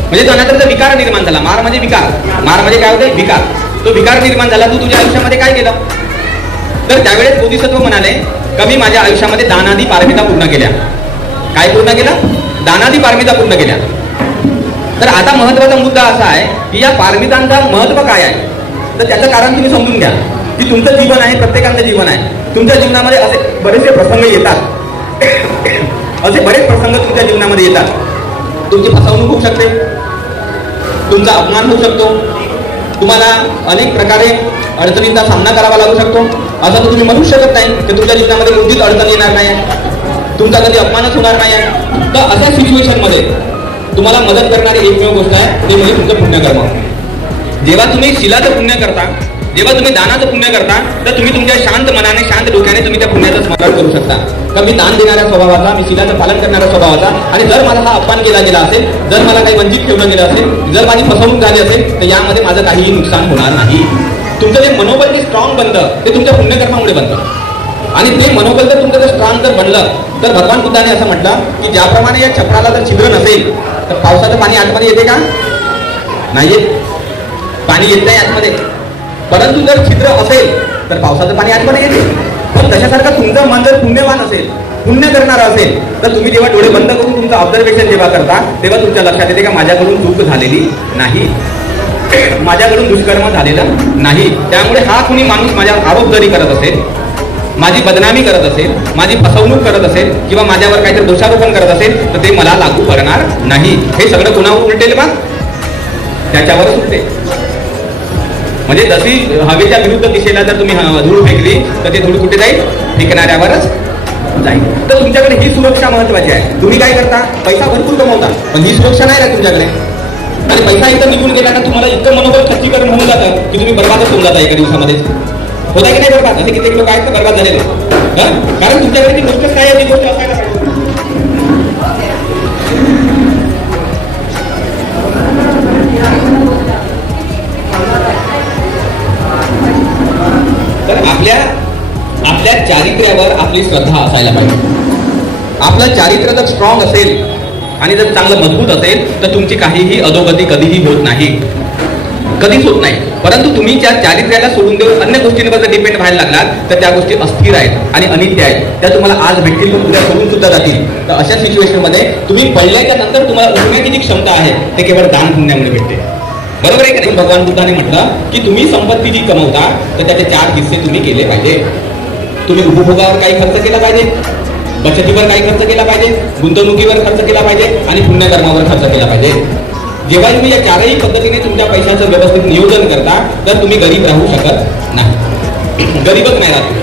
म्हणजे तो नंतर विकार निर्माण झाला. मार म्हणजे विकार. मार म्हणजे काय होते? विकार. तो विकार निर्माण झाला. तू तुझ्या आयुष्यामध्ये काय केलं? तर त्यावेळेस बोधिसत्व म्हणाले का मी माझ्या आयुष्यामध्ये दानादी पारमिता पूर्ण केल्या. काय पूर्ण केलं? दानादी पारमिता पूर्ण केल्या. तर आता महत्वाचा मुद्दा असा आहे की या पारमितांचा महत्व काय आहे. तर त्याचं कारण तुम्ही समजून घ्या की तुमचं जीवन आहे, प्रत्येकाचं जीवन आहे. तुमच्या जीवनामध्ये असे बरेचसे प्रसंग येतात. असे बरेच प्रसंग तुमच्या जीवनामध्ये येतात. तुमची फसवणूक होऊ शकते, तुमचा अपमान होऊ शकतो, तुम्हाला अनेक प्रकारे अडचणींचा सामना करावा लागू शकतो. असं तर तुम्ही म्हणू शकत नाही की तुमच्या जीवनामध्ये कोणतीच अडचण येणार नाही, तुमचा कधी अपमानच होणार नाही. तर अशा सिच्युएशनमध्ये तुम्हाला मदत करणारी एकमेव गोष्ट आहे ते म्हणजे तुमचं पुण्यकर्म. जेव्हा तुम्ही शिलाचं पुण्य करता, जेव्हा तुम्ही दानाचं पुण्य करता तर तुम्ही तुमच्या शांत मनाने, शांत डोक्याने तुम्ही त्या पुण्याचं स्मरण करू शकता का मी दान देणाऱ्या स्वभावाचा, मी शिलाचं पालन करणाऱ्या स्वभावाचा, आणि जर मला हा अपमान केला गेला असेल, जर मला काही वंचित ठेवलं गेलं असेल, जर माझी फसवणूक झाली असेल तर यामध्ये माझं काहीही नुकसान होणार नाही. तुमचं जे मनोबल जे स्ट्रॉंग बनतं ते तुमच्या पुण्यकर्मामुळे बनतं. आणि ते मनोबल जर तुमचं जर स्ट्रॉंग जर बनलं तर भगवान बुद्धाने असं म्हटलं की ज्याप्रमाणे या छपराला जर छिद्र नसेल तर पावसाचं पाणी आतमध्ये येते का? नाही येत. पाणी येत नाही आतमध्ये. परंतु जर छिद्र असेल तर पावसाचं पाणी आतमध्ये येते. पण तशासारखं तुमचं मन जर पुण्यवान असेल, पुण्य करणारं असेल तर तुम्ही जेव्हा डोळे बंद करून तुमचं ऑब्झर्वेशन जेव्हा करता तेव्हा तुमच्या लक्षात येते का माझ्याकडून चूक झालेली नाही, माझ्याकडून दुष्कर्म झालेलं नाही. त्यामुळे हा कुणी माणूस माझ्या आरोप जरी करत असेल, माझी बदनामी करत असेल, माझी फसवणूक करत असेल किंवा माझ्यावर काहीतरी दोषारोपण करत असेल तर ते मला लागू पडणार नाही. हे सगळं कोणावर उलटेल बा? त्याच्यावरच उलटे. म्हणजे जशी हवेच्या विरुद्ध दिशेला जर तुम्ही धूळ फेकली तर ते धूळ कुठे जाईल? फेकणाऱ्यावरच जाईल. तर तुमच्याकडे ही सुरक्षा महत्वाची आहे. तुम्ही काय करता? पैसा भरपूर कमवता पण ही सुरक्षा नाही राहत तुमच्याकडे. आणि पैसा इथं निघून गेला ना तुम्हाला इतकं मनोबल खच्चीकरण होऊन जातं की तुम्ही बर्बादच होऊन जाता एका दिवसामध्ये. होता की नाही बर्बाद? असे कित्येक लोक आहेत बर्बाद झालेले. कारण तुमच्याकडे ती गोष्टच काय आहे, ती गोष्ट असायला पाहिजे. तर आपल्या चारित्र्यावर आपली श्रद्धा असायला पाहिजे. आपलं चारित्र्य जर स्ट्रॉंग असेल आणि जर चांगलं मजबूत असेल तर तुमची काहीही अधोगती कधीही होत नाही, कधीच होत नाही. परंतु तुम्ही त्या चारित्र्याला सोडून देऊन अन्य गोष्टींवर जर डिपेंड व्हायला लागलात तर त्या गोष्टी अस्थिर आहेत आणि अनित्य आहेत. त्या तुम्हाला आज भेटतील पण उद्या सोडून सुद्धा जातील. तर अशा सिच्युएशनमध्ये तुम्ही पडल्याच्या नंतर तुम्हाला उठण्याची जी क्षमता आहे ते केवळ दान पुण्यामुळे भेटते. बरोबर आहे का नाही? भगवान बुद्धाने म्हटलं की तुम्ही संपत्ती जी कमवता तर त्याचे 4 हिस्से तुम्ही केले पाहिजे. तुम्ही उपभोगावर काही खर्च केला पाहिजे, बचतीवर काही खर्च केला पाहिजे, गुंतवणुकीवर खर्च केला पाहिजे आणि पुण्यकर्मावर खर्च केला पाहिजे. जेव्हा तुम्ही या 4ही पद्धतीने तुमच्या पैशाचं व्यवस्थित नियोजन करता तर तुम्ही गरीब राहू शकत नाही. गरीबच नाही राहतो.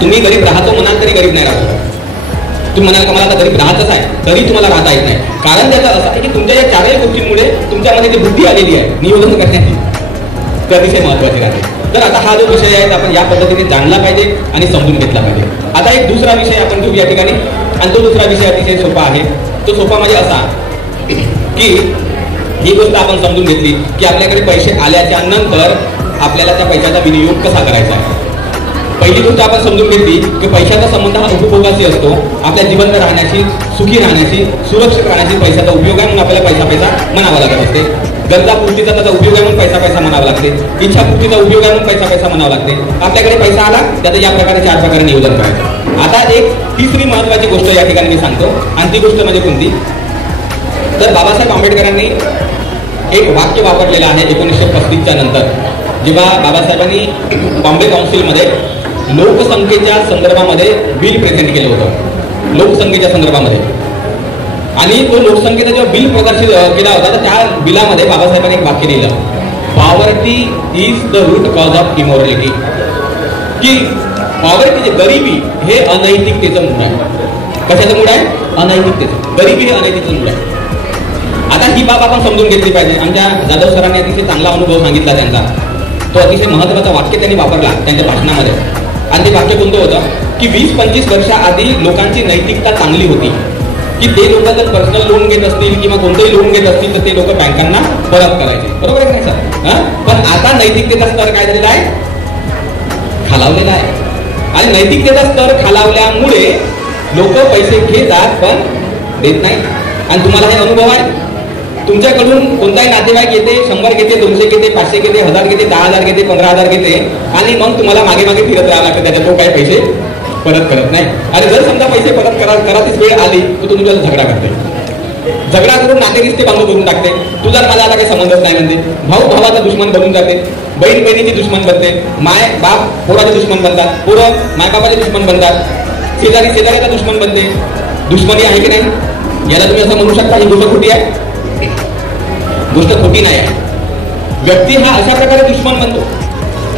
तुम्ही गरीब राहतो म्हणाल तरी गरीब नाही राहतो. तुम्ही म्हणाल का मला आता गरीब राहतच आहे तरी तुम्हाला राहता येत नाही. कारण त्याचं असं आहे की तुमच्या या 4ही गोष्टींमुळे तुमच्यामध्ये जी बुद्धी आलेली आहे नियोजन करण्याची ती अतिशय महत्वाची राहते. तर आता हा जो विषय आहे आपण या पद्धतीने जाणला पाहिजे आणि समजून घेतला पाहिजे. आता एक दुसरा विषय आपण घेऊ या ठिकाणी आणि तो दुसरा विषय अतिशय सोपा आहे. तो सोपा म्हणजे असा की ही गोष्ट आपण समजून घेतली की आपल्याकडे पैसे आल्याच्या नंतर आपल्याला त्या पैशाचा विनियोग कसा करायचा आहे. पहिली गोष्ट आपण समजून घेतली की पैशाचा संबंध हा उपभोगाशी असतो. आपल्या जिवंत राहण्याची, सुखी राहण्याची, सुरक्षित राहण्याची पैशाचा उपयोग आहे म्हणून आपल्याला पैसा म्हणावा लागत असते. गरजापूर्तीचा त्याचा उपयोग आहे म्हणून पैसा म्हणावा लागते. इच्छापूर्तीचा उपयोग आहे म्हणून पैसा म्हणावा लागते. आपल्याकडे पैसा आला त्याचं या प्रकारे 4 प्रकारे नियोजन करायचं. आता एक तिसरी महत्वाची गोष्ट या ठिकाणी मी सांगतो आणि ती गोष्ट म्हणजे कोणती? तर बाबासाहेब आंबेडकरांनी एक वाक्य वापरलेलं आहे 1935च्या नंतर, जेव्हा बाबासाहेबांनी बॉम्बे काउन्सिलमध्ये लोकसंख्येच्या संदर्भामध्ये बिल प्रेझेंट केलं होतं. लोकसंख्येच्या संदर्भामध्ये आणि तो लोकसंख्येचा जेव्हा बिल प्रदर्शित केला होता तर त्या बिलामध्ये बाबासाहेबांनी एक वाक्य लिहिलं, poverty is the root cause of immorality, की पॉवर्टी गरिबी हे अनैतिकतेचं मूळ आहे. कशाचं मूळ आहे? अनैतिकतेचं. गरिबी हे अनैतिकतेचं मूळ आहे. आता ही बाब आपण समजून घेतली पाहिजे. आमच्या जाधव सरांनी अतिशय चांगला अनुभव सांगितला त्यांचा. तो अतिशय महत्त्वाचा वाक्य त्यांनी वापरला त्यांच्या भाषणामध्ये. आणि ते वाक्य कोणतं होतं की 20-25 वर्षाआधी लोकांची नैतिकता चांगली होती, की ते लोक जर पर्सनल लोन घेत असतील किंवा कोणतंही लोन घेत असतील तर ते लोक बँकांना परत करायचे. बरोबर आहे नाही सर? पण आता नैतिकतेचा स्तर काय झालेला आहे? खालावलेला आहे. आणि नैतिकतेचा स्तर खालावल्यामुळे लोक पैसे घेतात पण देत नाही. आणि तुम्हाला हे अनुभव आहे, तुमच्याकडून कोणताही नातेवाईक येते, 100 घेते, 200 घेते, 500 घेते, 1000 घेते, 10,000 घेते, 15,000 घेते आणि मग तुम्हाला मागे मागे फिरत राहावं लागतं. त्याच्यात तो काही पैसे परत करत नाही. आणि जर समजा पैसे परत करायचीच वेळ आली तर तो तुझ्याला झगडा करते. झगडा करून नातेरिश्ते बांधू करून टाकते. तुझा माझा आता काही संबंधच नाही म्हणते. भाऊ भावाचा दुश्मन बनून जाते, बहीण बहिणीची दुश्मन बनते, माय बाप पोराचे दुश्मन बनतात, पोरं मायबापाचे दुश्मन बनतात, शेजारी शेजाऱ्याचा दुश्मन बनते. दुश्मनी आहे की नाही? याला तुम्ही असं म्हणू शकता ही गोष्ट खोटी आहे? गोष्ट खोटी नाही आहे. व्यक्ती हा अशा प्रकारे दुश्मन बनतो.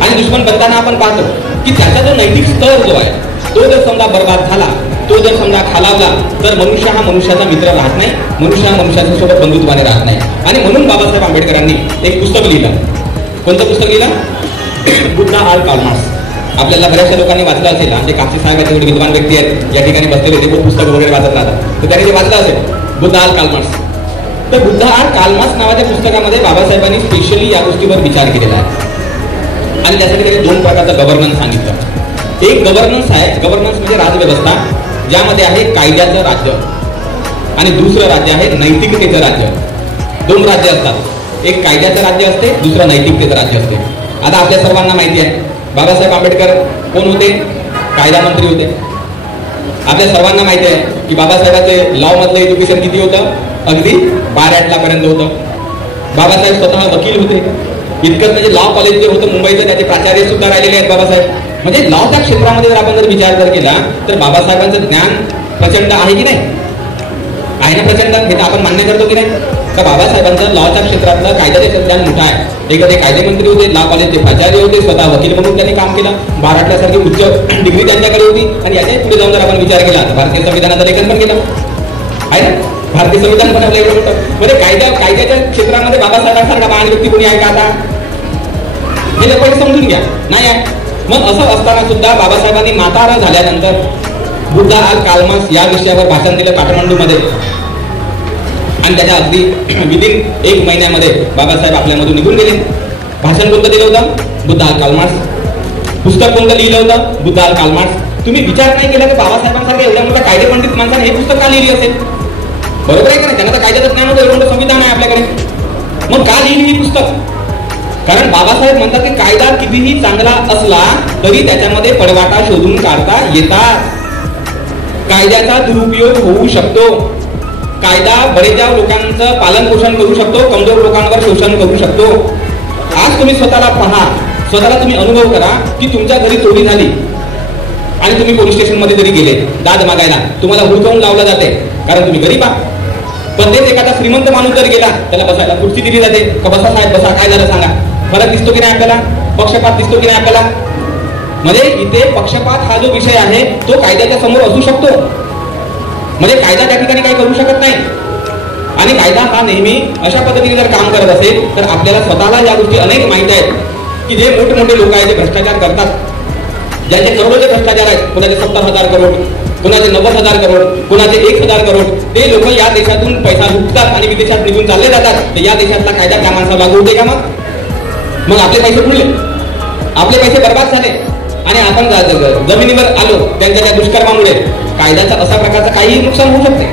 आणि दुश्मन बनताना आपण पाहतो की त्याचा जो नैतिक स्तर जो आहे तो जर समजा बर्बाद झाला, तो जर समजा खालावला तर मनुष्य हा मनुष्याचा मित्र राहत नाही, मनुष्य हा मनुष्याच्या सोबत बंधुत्वाने राहत नाही. आणि म्हणून बाबासाहेब आंबेडकरांनी एक पुस्तक लिहिलं. कोणतं पुस्तक लिहिलं? Buddha or Karl Marx. आपल्याला बऱ्याचशा लोकांनी वाचलं असेल. आमचे कापसी साहेब आहेत, विद्वान व्यक्ती आहेत या ठिकाणी बसलेले, ते खूप पुस्तक वगैरे वाचत राहतात. तर त्यांनी ते वाचलं असेल बुद्धा आर कार्ल मार्क्स. तर बुद्ध आर कार्ल मार्क्स नावाच्या पुस्तकामध्ये बाबासाहेबांनी स्पेशली या गोष्टीवर विचार केलेला आहे. आणि त्यासाठी त्यांनी 2 प्रकारचं गव्हर्नन्स सांगितलं. एक गव्हर्नन्स आहे, गव्हर्नन्स म्हणजे राजव्यवस्था, ज्यामध्ये आहे कायद्याचं राज्य, आणि दुसरं राज्य आहे नैतिकतेचं राज्य. 2 राज्य असतात. एक कायद्याचं राज्य असते, दुसरं नैतिकतेचं राज्य असते. आता आपल्या सर्वांना माहिती आहे बाबासाहेब आंबेडकर कोण होते? कायदा मंत्री होते. आपल्या सर्वांना माहिती आहे की बाबासाहेबांचे लॉ मधलं एज्युकेशन किती होतं? अगदी 12 पर्यंत होतं. बाबासाहेब स्वतः वकील होते. इतकंच म्हणजे लॉ कॉलेज जे होतं मुंबईचं त्याचे प्राचार्य सुद्धा राहिलेले आहेत बाबासाहेब. म्हणजे लॉच्या क्षेत्रामध्ये जर आपण जर विचार जर केला तर बाबासाहेबांचं ज्ञान प्रचंड आहे की नाही? आहे ना प्रचंड. हे तर आपण मान्य करतो की नाही? तर बाबासाहेबांचं लॉच्या क्षेत्रातलं कायद्याचं ज्ञान मोठं आहे. एखादे कायदेमंत्री होते, लॉ कॉलेजचे प्राचार्य होते, स्वतः वकील म्हणून त्यांनी काम केलं. 12 सारखी उच्च डिग्री त्यांच्याकडे होती. आणि याच्याही पुढे जाऊन जर आपण विचार केला तर भारतीय संविधानाचं लेखन पण केलं आहे ना. भारतीय संविधान पण आपलं एवढं मोठं. म्हणजे कायद्याच्या क्षेत्रामध्ये बाबासाहेबांसारखा महान व्यक्ती कोणी आहे का आता? हे पहिले समजून घ्या. नाही आहे. मग असं असताना सुद्धा बाबासाहेबांनी म्हातारा झाल्यानंतर बुद्ध आर कार्ल मार्क्स या विषयावर भाषण दिलं काठमांडूमध्ये. आणि त्याच्या अगदी विदिन 1 महिन्यामध्ये बाबासाहेब आपल्यामधून निघून गेले. भाषण कोणतं दिलं होतं? Buddha or Karl Marx. पुस्तक कोणतं लिहिलं होतं? Buddha or Karl Marx. तुम्ही विचार नाही केला की बाबासाहेबांसारख्या एवढ्या मोठ्या कायदेपंडित माणसाने हे पुस्तक का लिहिली असेल? बरोबर आहे का नाही? त्यांना तर कायद्याचं ज्ञान होतं, एवढं संविधान आहे आपल्याकडे. मग का लिहिली ही पुस्तक? कारण बाबासाहेब म्हणतात की कायदा कितीही चांगला असला तरी त्याच्यामध्ये पडवाटा शोधून काढता येतात. कायद्याचा दुरुपयोग होऊ शकतो. कायदा बरेचशा लोकांचं पालन पोषण करू शकतो, कमजोर लोकांवर शोषण करू शकतो. आज तुम्ही स्वतःला पहा, स्वतःला तुम्ही अनुभव करा की तुमच्या घरी चोरी झाली आणि तुम्ही पोलीस स्टेशन मध्ये जरी गेले दाद मागायला, तुम्हाला हुडकावून लावलं जाते कारण तुम्ही गरीब आहात. पण तेच एखादा श्रीमंत माणूस जर गेला त्याला बसायला खुर्ची दिली जाते का बसा साहेब बसा, काय झालं सांगा. फरक दिसतो की नाही आपल्याला? पक्षपात दिसतो की नाही आपल्याला? म्हणजे इथे पक्षपात हा जो विषय आहे तो कायद्याच्या समोर असू शकतो. म्हणजे कायदा त्या ठिकाणी काही करू शकत नाही. आणि कायदा हा नेहमी अशा पद्धतीने जर काम करत असेल तर आपल्याला स्वतःला या गोष्टी अनेक माहिती आहेत की जे मोठमोठे लोक आहेत जे भ्रष्टाचार करतात, ज्यांचे करोडोचे भ्रष्टाचार आहेत, कुणाचे 70,000 करोड, कुणाचे 90,000 करोड, कुणाचे 1,000 करोड, ते लोक या देशातून पैसा लुटतात आणि विदेशात निघून चालले जातात. तर या देशातला कायदा त्या माणसाला लागू होते का? मग आपले पैसे बुडले, आपले पैसे बर्बाद झाले आणि आपण जमिनीवर आलो त्यांच्या त्या दुष्कर्मामुळे. कायद्याचा असा प्रकारचा काही नुकसान होऊ शकते.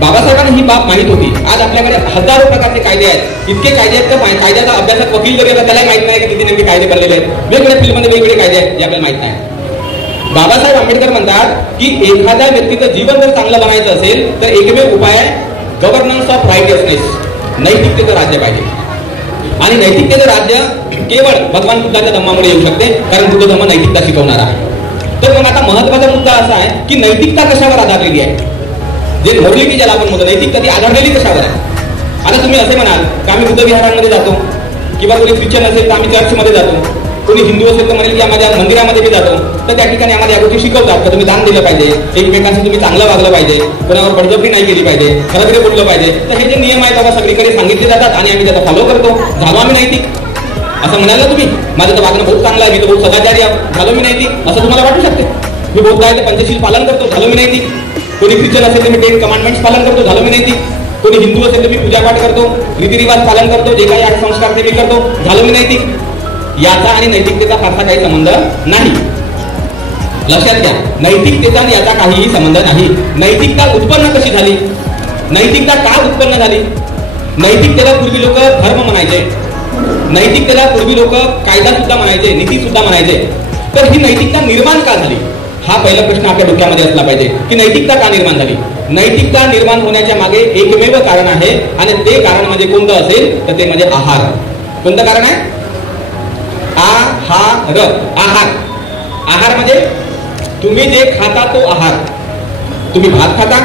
बाबासाहेबांना ही बाब माहित होती. आज आपल्याकडे हजारो प्रकारचे कायदे आहेत. इतके कायदे आहेत तर कायद्याचा अभ्यासक वकील जरी आता त्यालाही माहित नाही की किती नेमके कायदे बनलेले आहेत. वेगवेगळ्या फील्डमध्ये वेगवेगळे कायदे आहेत जे आपल्याला माहित नाही. बाबासाहेब आंबेडकर म्हणतात की एखाद्या व्यक्तीचं जीवन जर चांगलं बनायचं असेल तर एकमेव उपाय आहे गव्हर्नन्स ऑफ रायटियसनेस. नैतिकतेचं राज्य पाहिजे. आणि नैतिकतेचं राज्य केवळ भगवान बुद्धाच्या धम्मामुळे येऊ शकते, कारण बुद्ध धम्म नैतिकता शिकवणार आहे. तर मग आता महत्वाचा मुद्दा असा आहे की नैतिकता कशावर आधारलेली आहे? जे मोडलिटी ज्याला आपण म्हणतो, नैतिकता ती आधारलेली कशावर आहे? आता तुम्ही असे म्हणाल की आम्ही बुद्ध विहारांमध्ये जातो, किंवा कोणी ख्रिश्चन असेल तर आम्ही चर्चमध्ये जातो, कोणी हिंदू असेल तर म्हणेल की आम्हाला मंदिरामध्ये बी जातो. तर त्या ठिकाणी आम्हाला या गोष्टी शिकवतात की तुम्ही दान दिलं पाहिजे, एकमेकांशी तुम्ही चांगलं वागलं पाहिजे, कोणावर बळजबरी नाही केली पाहिजे, खरं बोललं पाहिजे. तर हे जे नियम आहेत बाबा सगळीकडे सांगितले जातात आणि आम्ही त्याचा फॉलो करतो. झालो आम्ही नैतिक असं म्हणायला तुम्ही? माझं तर वागणं बहुत चांगलं आहे, मी तर बहुत सदाचारी आहे, झालो मी नैतिक असं तुम्हाला वाटू शकते? मी बौद्ध आहे तर पंचशील पालन करतो, झालो मी नैतिक? कोणी ख्रिश्चन असेल तर मी 10 कमांडमेंट्स पालन करतो, झालो मी नैतिक? कोणी हिंदू असेल तर मी पूजापाठ करतो, रीतिरिवाज पालन करतो, जे काही आहे संस्कार ते मी करतो, झालो मी नैतिक? याचा आणि नैतिकतेचा फारसा काही संबंध नाही. लक्षात घ्या, नैतिकतेचा आणि याचा काहीही संबंध नाही. नैतिकता उत्पन्न कशी झाली? नैतिकता का उत्पन्न झाली? नैतिकतेला पूर्वी लोक धर्म म्हणायचे, नैतिकतेला पूर्वी लोक कायदा सुद्धा म्हणायचे, नीती सुद्धा म्हणायचे. तर ही नैतिकता निर्माण का झाली? हा पहिला प्रश्न आपल्या डोक्यामध्ये असला पाहिजे की नैतिकता का निर्माण झाली. नैतिकता निर्माण होण्याच्या मागे एकमेव कारण आहे, आणि ते कारण म्हणजे कोणतं असेल तर ते म्हणजे आहार. कोणतं कारण आहे? आहार. आहार आहार म्हणजे तुम्ही जे खाता तो आहार. तुम्ही भात खाता,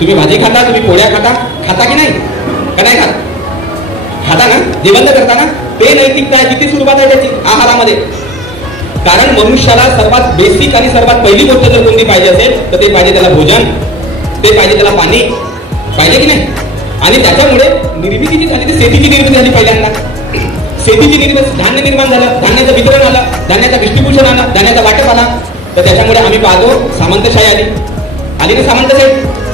तुम्ही भाजी खाता, तुम्ही पोळ्या खाता की नाही? का नाही खात? खाता ना? जे बंद करता ना, ते नैतिकता आहे. किती सुरुवात आहे त्याची? आहारामध्ये. कारण मनुष्याला सर्वात बेसिक आणि सर्वात पहिली गोष्ट जर कोणती पाहिजे असेल तर ते पाहिजे त्याला भोजन, ते पाहिजे त्याला पाणी, पाहिजे की नाही? आणि त्याच्यामुळे निर्मिती जी झाली ती शेतीची निर्मिती झाली पहिल्यांदा. शेतीची निर्मिती, धान्य निर्माण झालं, धान्याचं वितरण आलं, धान्याचं डिस्ट्रीब्युशन आलं, धान्याचा वाटप आला. तर त्याच्यामुळे आम्ही पाहतो सामंतशाही आली ना.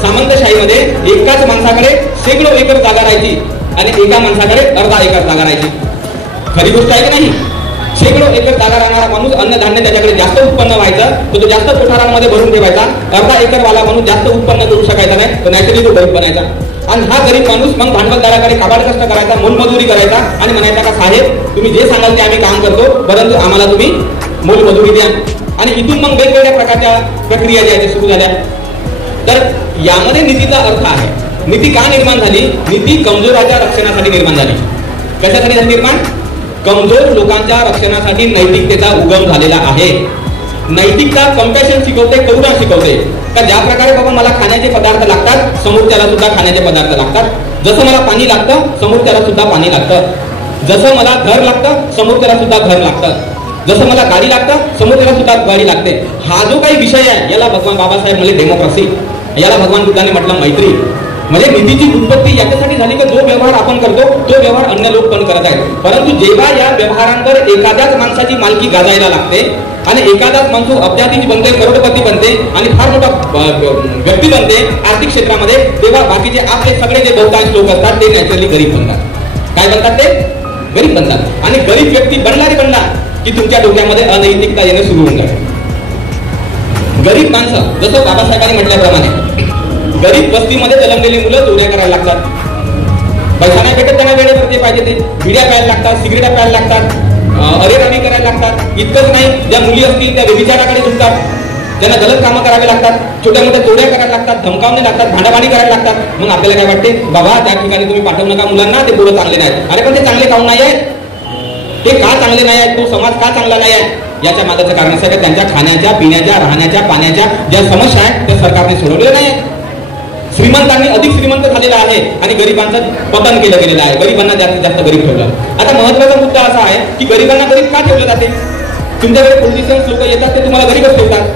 सामंतशाहीमध्ये एकाच माणसाकडे शेकडो एकर जागा राहायची आणि एका माणसाकडे अर्धा एकर जागा राहायची. खरी गोष्ट आहे की नाही? शेकडो एकर जागा राहणारा माणूस अन्नधान्य त्याच्याकडे जास्त उत्पन्न व्हायचं, तो जास्त कोठारांमध्ये भरून ठेवायचा. अर्धा एकर वाला माणूस जास्त उत्पन्न करू शकायचा नाही, तर नॅचरली तो गरीब बनायचा. आणि हा गरीब माणूस मग भांडवलदाराकडे काबाड कष्ट करायचा, मोलमजुरी करायचा आणि म्हणायचा का साहेब तुम्ही जे सांगाल ते आम्ही काम करतो, परंतु आम्हाला तुम्ही मोलमजुरी द्या. आणि इथून मग वेगवेगळ्या प्रकारच्या प्रक्रिया ज्या सुरू झाल्या. तर यामध्ये नीतीचा अर्थ आहे. नीती का निर्माण झाली? नीती कमजोराच्या रक्षणासाठी निर्माण झाली. कशासाठी झाली निर्माण? कमजोर लोकांच्या रक्षणासाठी नैतिकतेचा उगम झालेला आहे. नैतिकता कंपॅशन शिकवते, करुणा शिकवते. का ज्या प्रकारे बाबा मला खाण्याचे पदार्थ लागतात, समोरच्याला सुद्धा खाण्याचे पदार्थ लागतात. जसं मला पाणी लागतं, समोरच्याला सुद्धा पाणी लागतं. जसं मला घर लागतं, समोरच्याला सुद्धा घर लागतं. जसं मला गाडी लागतं, समोरच्याला सुद्धा गाडी लागते. हा जो काही विषय आहे याला भगवान बाबासाहेब म्हणले डेमोक्रेसी, याला भगवान बुद्धाने म्हटलं मैत्री. म्हणजे नीतीची उत्पत्ती याच्यासाठी झाली की जो व्यवहार आपण करतो तो व्यवहार अन्य लोक पण करत आहेत. परंतु जेव्हा या व्यवहारांवर एखाद्याच माणसाची मालकी गाजायला लागते आणि एखादाच माणूस अब्जाधीश बनते, करोडपती बनते आणि फार मोठा व्यक्ती बनते आर्थिक क्षेत्रामध्ये, तेव्हा बाकीचे आपले सगळे जे बहुतांश लोक असतात ते नॅचरली गरीब बनतात. काय बनतात? ते गरीब बनतात. आणि गरीब व्यक्ती बनला की तुमच्या डोक्यामध्ये अनैतिकता येणं सुरू होऊन जाते. गरीब माणसं, जसं बाबासाहेबांनी म्हटल्याप्रमाणे, गरीब वस्तीमध्ये जन्मलेली मुलं चोऱ्या करायला लागतात. पैसा नाही भेटत त्यांना वेळेवर ते पाहिजे ते, बिड्या प्यायला लागतात, सिगरेटा प्यायला लागतात, अरेरावी करायला लागतात. इतकंच नाही, ज्या मुली असतील त्या व्यभिचाराकडे झुकतात, त्यांना गलत कामं करावी लागतात, छोट्या मोठ्या चोऱ्या करायला लागतात, धमकावणे लागतात, भांडाभांडी करायला लागतात. मग आपल्याला काय वाटते? बाबा त्या ठिकाणी तुम्ही पाठवू नका मुलांना, ते पोरं चांगले नाहीत. अरे पण ते चांगले काऊन नाही आहेत? ते का चांगले नाही आहेत? तो समाज का चांगला नाही आहे? याच्या मागचं कारण असं की त्यांच्या खाण्याच्या, पिण्याच्या, राहण्याच्या, पाण्याच्या ज्या समस्या आहेत त्या सरकारने सोडवलेल्या नाही आहेत. श्रीमंतांनी अधिक श्रीमंत झालेला आहे आणि गरिबांचं पतन केलं गेलेलं आहे. गरिबांना जास्तीत जास्त गरीब ठेवलं. आता महत्वाचा मुद्दा असा आहे की गरिबांना गरीब का ठेवलं जाते? तुमच्याकडे पॉलिटिशियन्स लोक येतात ते तुम्हाला गरीबच ठेवतात,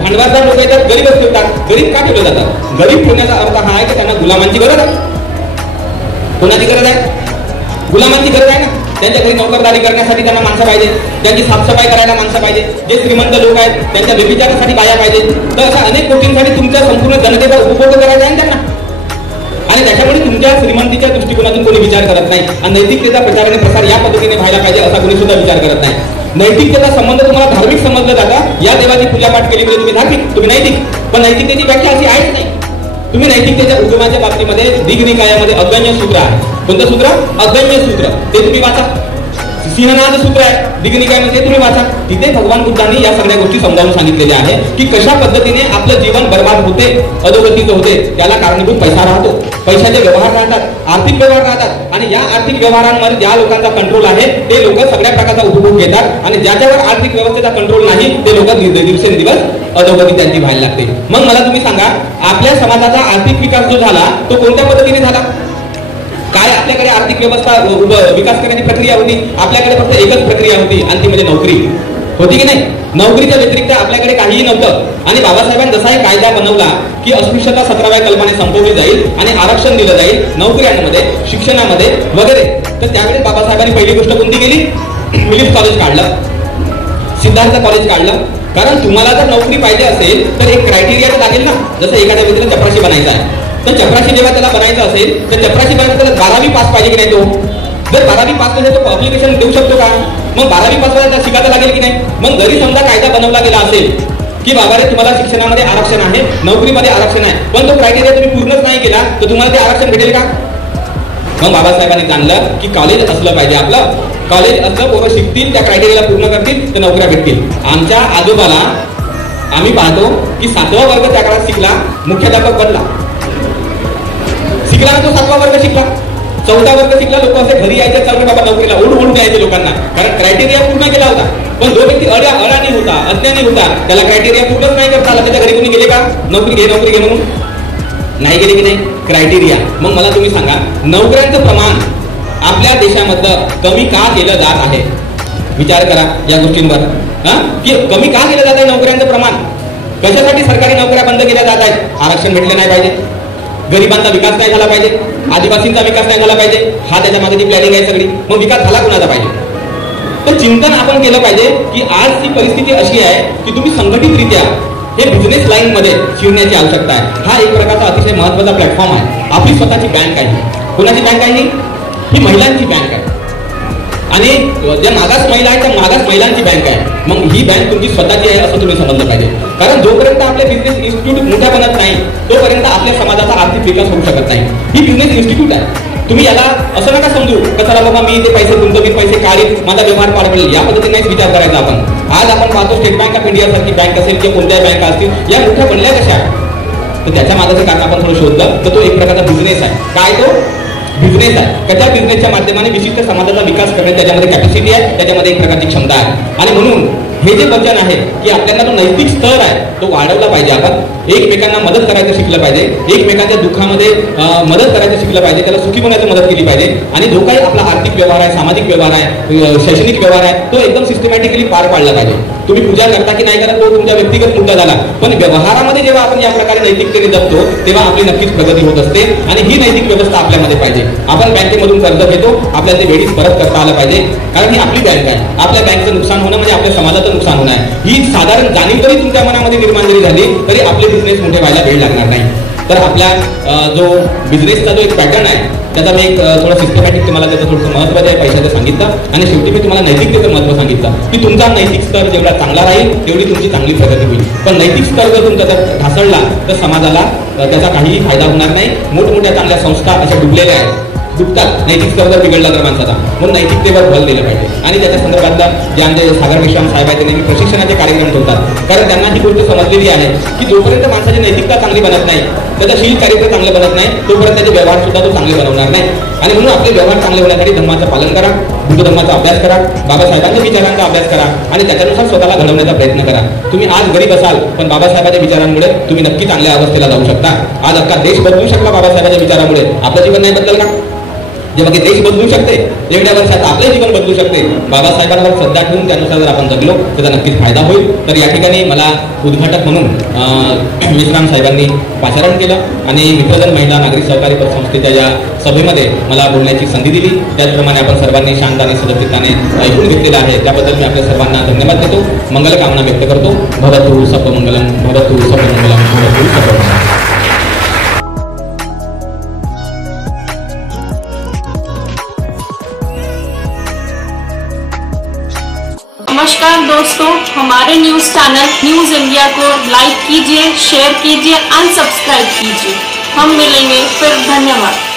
भांडवलदार लोक येतात गरीबच ठेवतात. गरीब का ठेवले जातात? गरीब ठेवण्याचा अर्थ हा आहे की त्यांना गुलामांची गरज आहे. कोणाची गरज आहे? गुलामांची गरज आहे ना. त्यांच्या घरी नोकरदारी करण्यासाठी त्यांना माणसं पाहिजे, त्यांची साफसफाई करायला माणसं पाहिजे, जे श्रीमंत लोक आहेत त्यांच्या व्यभिचारासाठी बाया पाहिजे. तर अशा अनेक गोष्टींसाठी तुमच्या संपूर्ण जनतेचा उपभोग करायचा आहे त्यांना. आणि त्याच्यामुळे तुमच्या श्रीमंतीच्या दृष्टिकोनातून कोणी विचार करत नाही. आणि नैतिकतेचा प्रचार आणि प्रसार या पद्धतीने व्हायला पाहिजे असा कोणी सुद्धा विचार करत नाही. नैतिकतेचा संबंध तुम्हाला धार्मिक समजलं जातं. या देवाची पूजापाठ केली म्हणजे तुम्ही धार्मिक, तुम्ही नैतिक. पण नैतिकतेची व्याख्या अशी आहेच नाही. तुम्ही नैतिकतेच्या उगमाच्या बाबतीमध्ये दिग्निकायामध्ये अगण्य सूत्र आहे. कोणतं सूत्र? अगण्य सूत्र. ते तुम्ही वाचा. सिंहनाद सूत्र आहे दिग्निकायमध्ये, तुम्ही वाचा. तिथे भगवान बुद्धांनी या सगळ्या गोष्टी समजावून सांगितलेल्या आहे की कशा पद्धतीने आपलं जीवन बर्बाद होते, अधोगतीचं होते. त्याला कारणीभूत पैसा राहतो, पैशाचे व्यवहार राहतात, आर्थिक व्यवहार राहतात. आणि या आर्थिक व्यवहारांमध्ये ज्या लोकांचा कंट्रोल आहे ते लोक सगळ्या प्रकारचा उपभोग घेतात आणि ज्याच्यावर आर्थिक व्यवस्थेचा कंट्रोल नाही ते लोक दिवसेंदिवस अधोगती त्यांची व्हायला लागते. मग मला तुम्ही सांगा, आपल्या समाजाचा आर्थिक विकास जो झाला तो कोणत्या पद्धतीने झाला? काय आपल्याकडे आर्थिक व्यवस्था विकास करण्याची प्रक्रिया होती? आपल्याकडे फक्त एकच प्रक्रिया होती आणि ती म्हणजे नोकरी होती की नाही? नोकरीच्या व्यतिरिक्त आपल्याकडे काहीही नव्हतं. आणि बाबासाहेबांनी जसा एक कायदा बनवला की अस्पृश्यता 17व्या कलमाने संपवली जाईल आणि आरक्षण दिलं जाईल नोकऱ्यांमध्ये, शिक्षणामध्ये वगैरे, तर त्यावेळेस बाबासाहेबांनी पहिली गोष्ट कोणती केली? फिलिप्स कॉलेज काढलं, सिद्धार्थ कॉलेज काढलं. कारण तुम्हाला जर नोकरी पाहिजे असेल तर एक क्रायटेरिया तर लागेल ना. जसं एखाद्या व्यक्तीला चपराशी बनायचा आहे, तर चपराशी जेव्हा त्याला बनायचं असेल तर चपराशी बनायचं त्याला 12वी पास पाहिजे की नाही? तो जर 12वी पास नसेल तो अप्लिकेशन देऊ शकतो का? मग 12वी पास व्हायला शिकायला लागेल की नाही? मग जरी समजा कायदा बनवला गेला असेल की बाबा रे तुम्हाला शिक्षणामध्ये आरक्षण आहे, नोकरीमध्ये आरक्षण आहे, पण तो क्रायटेरिया तुम्ही पूर्णच नाही केला तर तुम्हाला ते आरक्षण भेटेल का? मग बाबासाहेबांनी जाणलं की कॉलेज असलं पाहिजे, आपलं कॉलेज असलं, पोरं शिकतील, त्या क्रायटेरियाला पूर्ण करतील तर नोकऱ्या भेटतील. आमच्या आजोबाला आम्ही पाहतो की 7वा वर्ग त्या काळात शिकला, मुख्याध्यापक बनला, शिकला तो 7वा वर्ग शिकला, 4था वर्ग शिकला, लोक असे घरी यायचे, चालू बाबा नोकरीला, ओढून द्यायचे लोकांना, कारण क्रायटेरिया पूर्ण केला होता. पण जो व्यक्ती अडाणी होता, अज्ञानी होता, त्याला क्रायटेरिया पूर्णच नाही करता आला, त्याच्या घरी कोणी गेले का नोकरी घे म्हणून? नाही गेले की नाही? क्रायटेरिया. मग मला तुम्ही सांगा, नोकऱ्यांचं प्रमाण आपल्या देशामधलं कमी का केलं जात आहे? विचार करा या गोष्टींवर, की कमी का केलं जात आहे नोकऱ्यांचं प्रमाण? कशासाठी सरकारी नोकऱ्या बंद केल्या जात आहेत? आरक्षण भेटले नाही पाहिजे, गरिबांचा विकास नाही झाला पाहिजे, आदिवासींचा विकास नाही झाला पाहिजे, हा त्याच्या मागे प्लॅनिंग आहे सगळी. मग विकास झाला कोणाचा पाहिजे? तर चिंतन आपण केलं पाहिजे की आज ही परिस्थिती अशी आहे की तुम्ही संघटितरित्या हे बिझनेस लाईन मध्ये शिरण्याची आवश्यकता आहे. हा एक प्रकारचा अतिशय महत्वाचा प्लॅटफॉर्म आहे. आपली स्वतःची बँक आहे. कोणाची बँक आहे? ही महिलांची बँक आहे आणि ज्या मागास महिला आहेत त्या मागास महिलांची बँक आहे. मग ही बँक तुमची स्वतःची आहे असं तुम्ही समजलं पाहिजे. कारण जोपर्यंत आपले बिझनेस इन्स्टिट्यूट मोठ्या बनत नाही तोपर्यंत आपल्या समाजाचा आर्थिक विकास होऊ शकत नाही. ही बिझनेस इन्स्टिट्यूट आहे. तुम्ही याला असं नका समजू का चला बाबा मी ते पैसे गुंतवणूक पैसे काढीन, माझा व्यवहार पार पडेल, या पद्धतीने विचार करायचा आपण. आज आपण पाहतो स्टेट बँक ऑफ इंडिया सारखी बँक असेल किंवा कोणत्याही बँका असतील, या मोठ्या बनल्या कशा? तर त्याच्या मागाचं कारण आपण थोडं शोधलं तर तो एक प्रकारचा बिझनेस आहे. काय तो बिझनेस आहे? त्या बिझनेसच्या माध्यमाने विशिष्ट समाजाचा विकास करणे त्याच्यामध्ये कॅपॅसिटी आहे, त्याच्यामध्ये एक प्रकारची क्षमता आहे. आणि म्हणून हे जे वचन आहे की आपल्याला तो नैतिक स्तर आहे तो वाढवला पाहिजे. आपण एकमेकांना मदत करायचं शिकलं पाहिजे, एकमेकांच्या दुःखामध्ये मदत करायचं शिकलं पाहिजे, त्याला सुखी होण्याची मदत केली पाहिजे. आणि जो काही आपला आर्थिक व्यवहार आहे, सामाजिक व्यवहार आहे, शैक्षणिक व्यवहार आहे, तो एकदम सिस्टमॅटिकली पार पाडला पाहिजे. तुम्ही पूजा करता की नाही करत तो तुमचा व्यक्तिगत मुद्दा झाला, पण व्यवहारामध्ये जेव्हा आपण या प्रकारे नैतिकतेने जगतो तेव्हा आपली नक्कीच प्रगती होत असते. आणि ही नैतिक व्यवस्था आपल्यामध्ये पाहिजे. आपण बँकेमधून कर्ज घेतो, आपल्याला ते वेळीच परत करता आलं पाहिजे, कारण ही आपली बँक आहे. आपल्या बँकेचं नुकसान होणं म्हणजे आपल्या समाजाचं नुकसान होणं आहे. ही साधारण जाणीव जरी तुमच्या मनामध्ये निर्माण जरी झाली तरी आपले बिझनेस मोठे व्हायला वेळ लागणार नाही. तर आपल्या जो बिझनेसचा जो एक पॅटर्न आहे त्याचा मी एक थोडं सिस्टमॅटिक तुम्हाला त्याचं थोडंसं महत्त्व आहे पैशाचं सांगितलं. आणि शेवटी मी तुम्हाला नैतिकतेचं महत्त्व सांगितलं की तुमचा नैतिक स्तर जेवढा चांगला राहील तेवढी तुमची चांगली प्रगती होईल. पण नैतिक स्तर जर तुमचा जर ढासळला तर समाजाला त्याचा काहीही फायदा होणार नाही. मोठमोठ्या चांगल्या संस्था अशा डुबलेल्या आहेत, डुबतात नैतिक स्तर जर बिघडला तर माणसाचा. म्हणून नैतिकतेवर भर दिलं पाहिजे. आणि त्याच्या संदर्भातला जे आमचे सागर विश्राम साहेब आहेत त्यांनी प्रशिक्षणाचे कार्यक्रम ठेवतात, कारण त्यांना ही गोष्ट समजलेली आहे की जोपर्यंत माणसाची नैतिकता चांगली बनत नाही, त्याचं शील चारित्र्य चांगलं बनत नाही, तोपर्यंत त्याचे व्यवहार सुद्धा तो चांगले बनवणार नाही. आणि म्हणून आपले व्यवहार चांगले होण्यासाठी धर्माचं पालन करा, बुद्ध धर्माचा अभ्यास करा, बाबासाहेबांच्या विचारांचा अभ्यास करा आणि त्याच्यानुसार स्वतःला घडवण्याचा प्रयत्न करा. तुम्ही आज गरीब असाल पण बाबासाहेबांच्या विचारांमुळे तुम्ही नक्की चांगल्या अवस्थेला जाऊ शकता. आज अख्खा देश बदलू शकला बाबासाहेबांच्या विचारामुळे. आपलं जीवन नाही बदल का? जेव्हा की देश बदलू शकते एवढ्या वर्षात आपले जीवन बदलू शकते. बाबासाहेबांवर श्रद्धा ठेवून त्यानुसार जर आपण जगलो त्याचा नक्कीच फायदा होईल. तर या ठिकाणी मला उद्घाटक म्हणून विश्राम साहेबांनी पाचारण केलं आणि मित्रजन महिला नागरिक सहकारी पतसंस्थेच्या या सभेमध्ये मला बोलण्याची संधी दिली. त्याचप्रमाणे आपण सर्वांनी शांत आणि सदचित्ताने ऐकून घेतलेलं आहे त्याबद्दल मी आपल्या सर्वांना धन्यवाद देतो. मंगलकामना व्यक्त करतो. भवतु सर्वमंगलम, भवतु सर्वमंगलम, भवतु सर्वमंगलम. नमस्कार दोस्तों, हमारे न्यूज़ चैनल न्यूज़ इंडिया को लाइक कीजिए, शेयर कीजिए, अनसब्सक्राइब कीजिए. हम मिलेंगे फिर. धन्यवाद.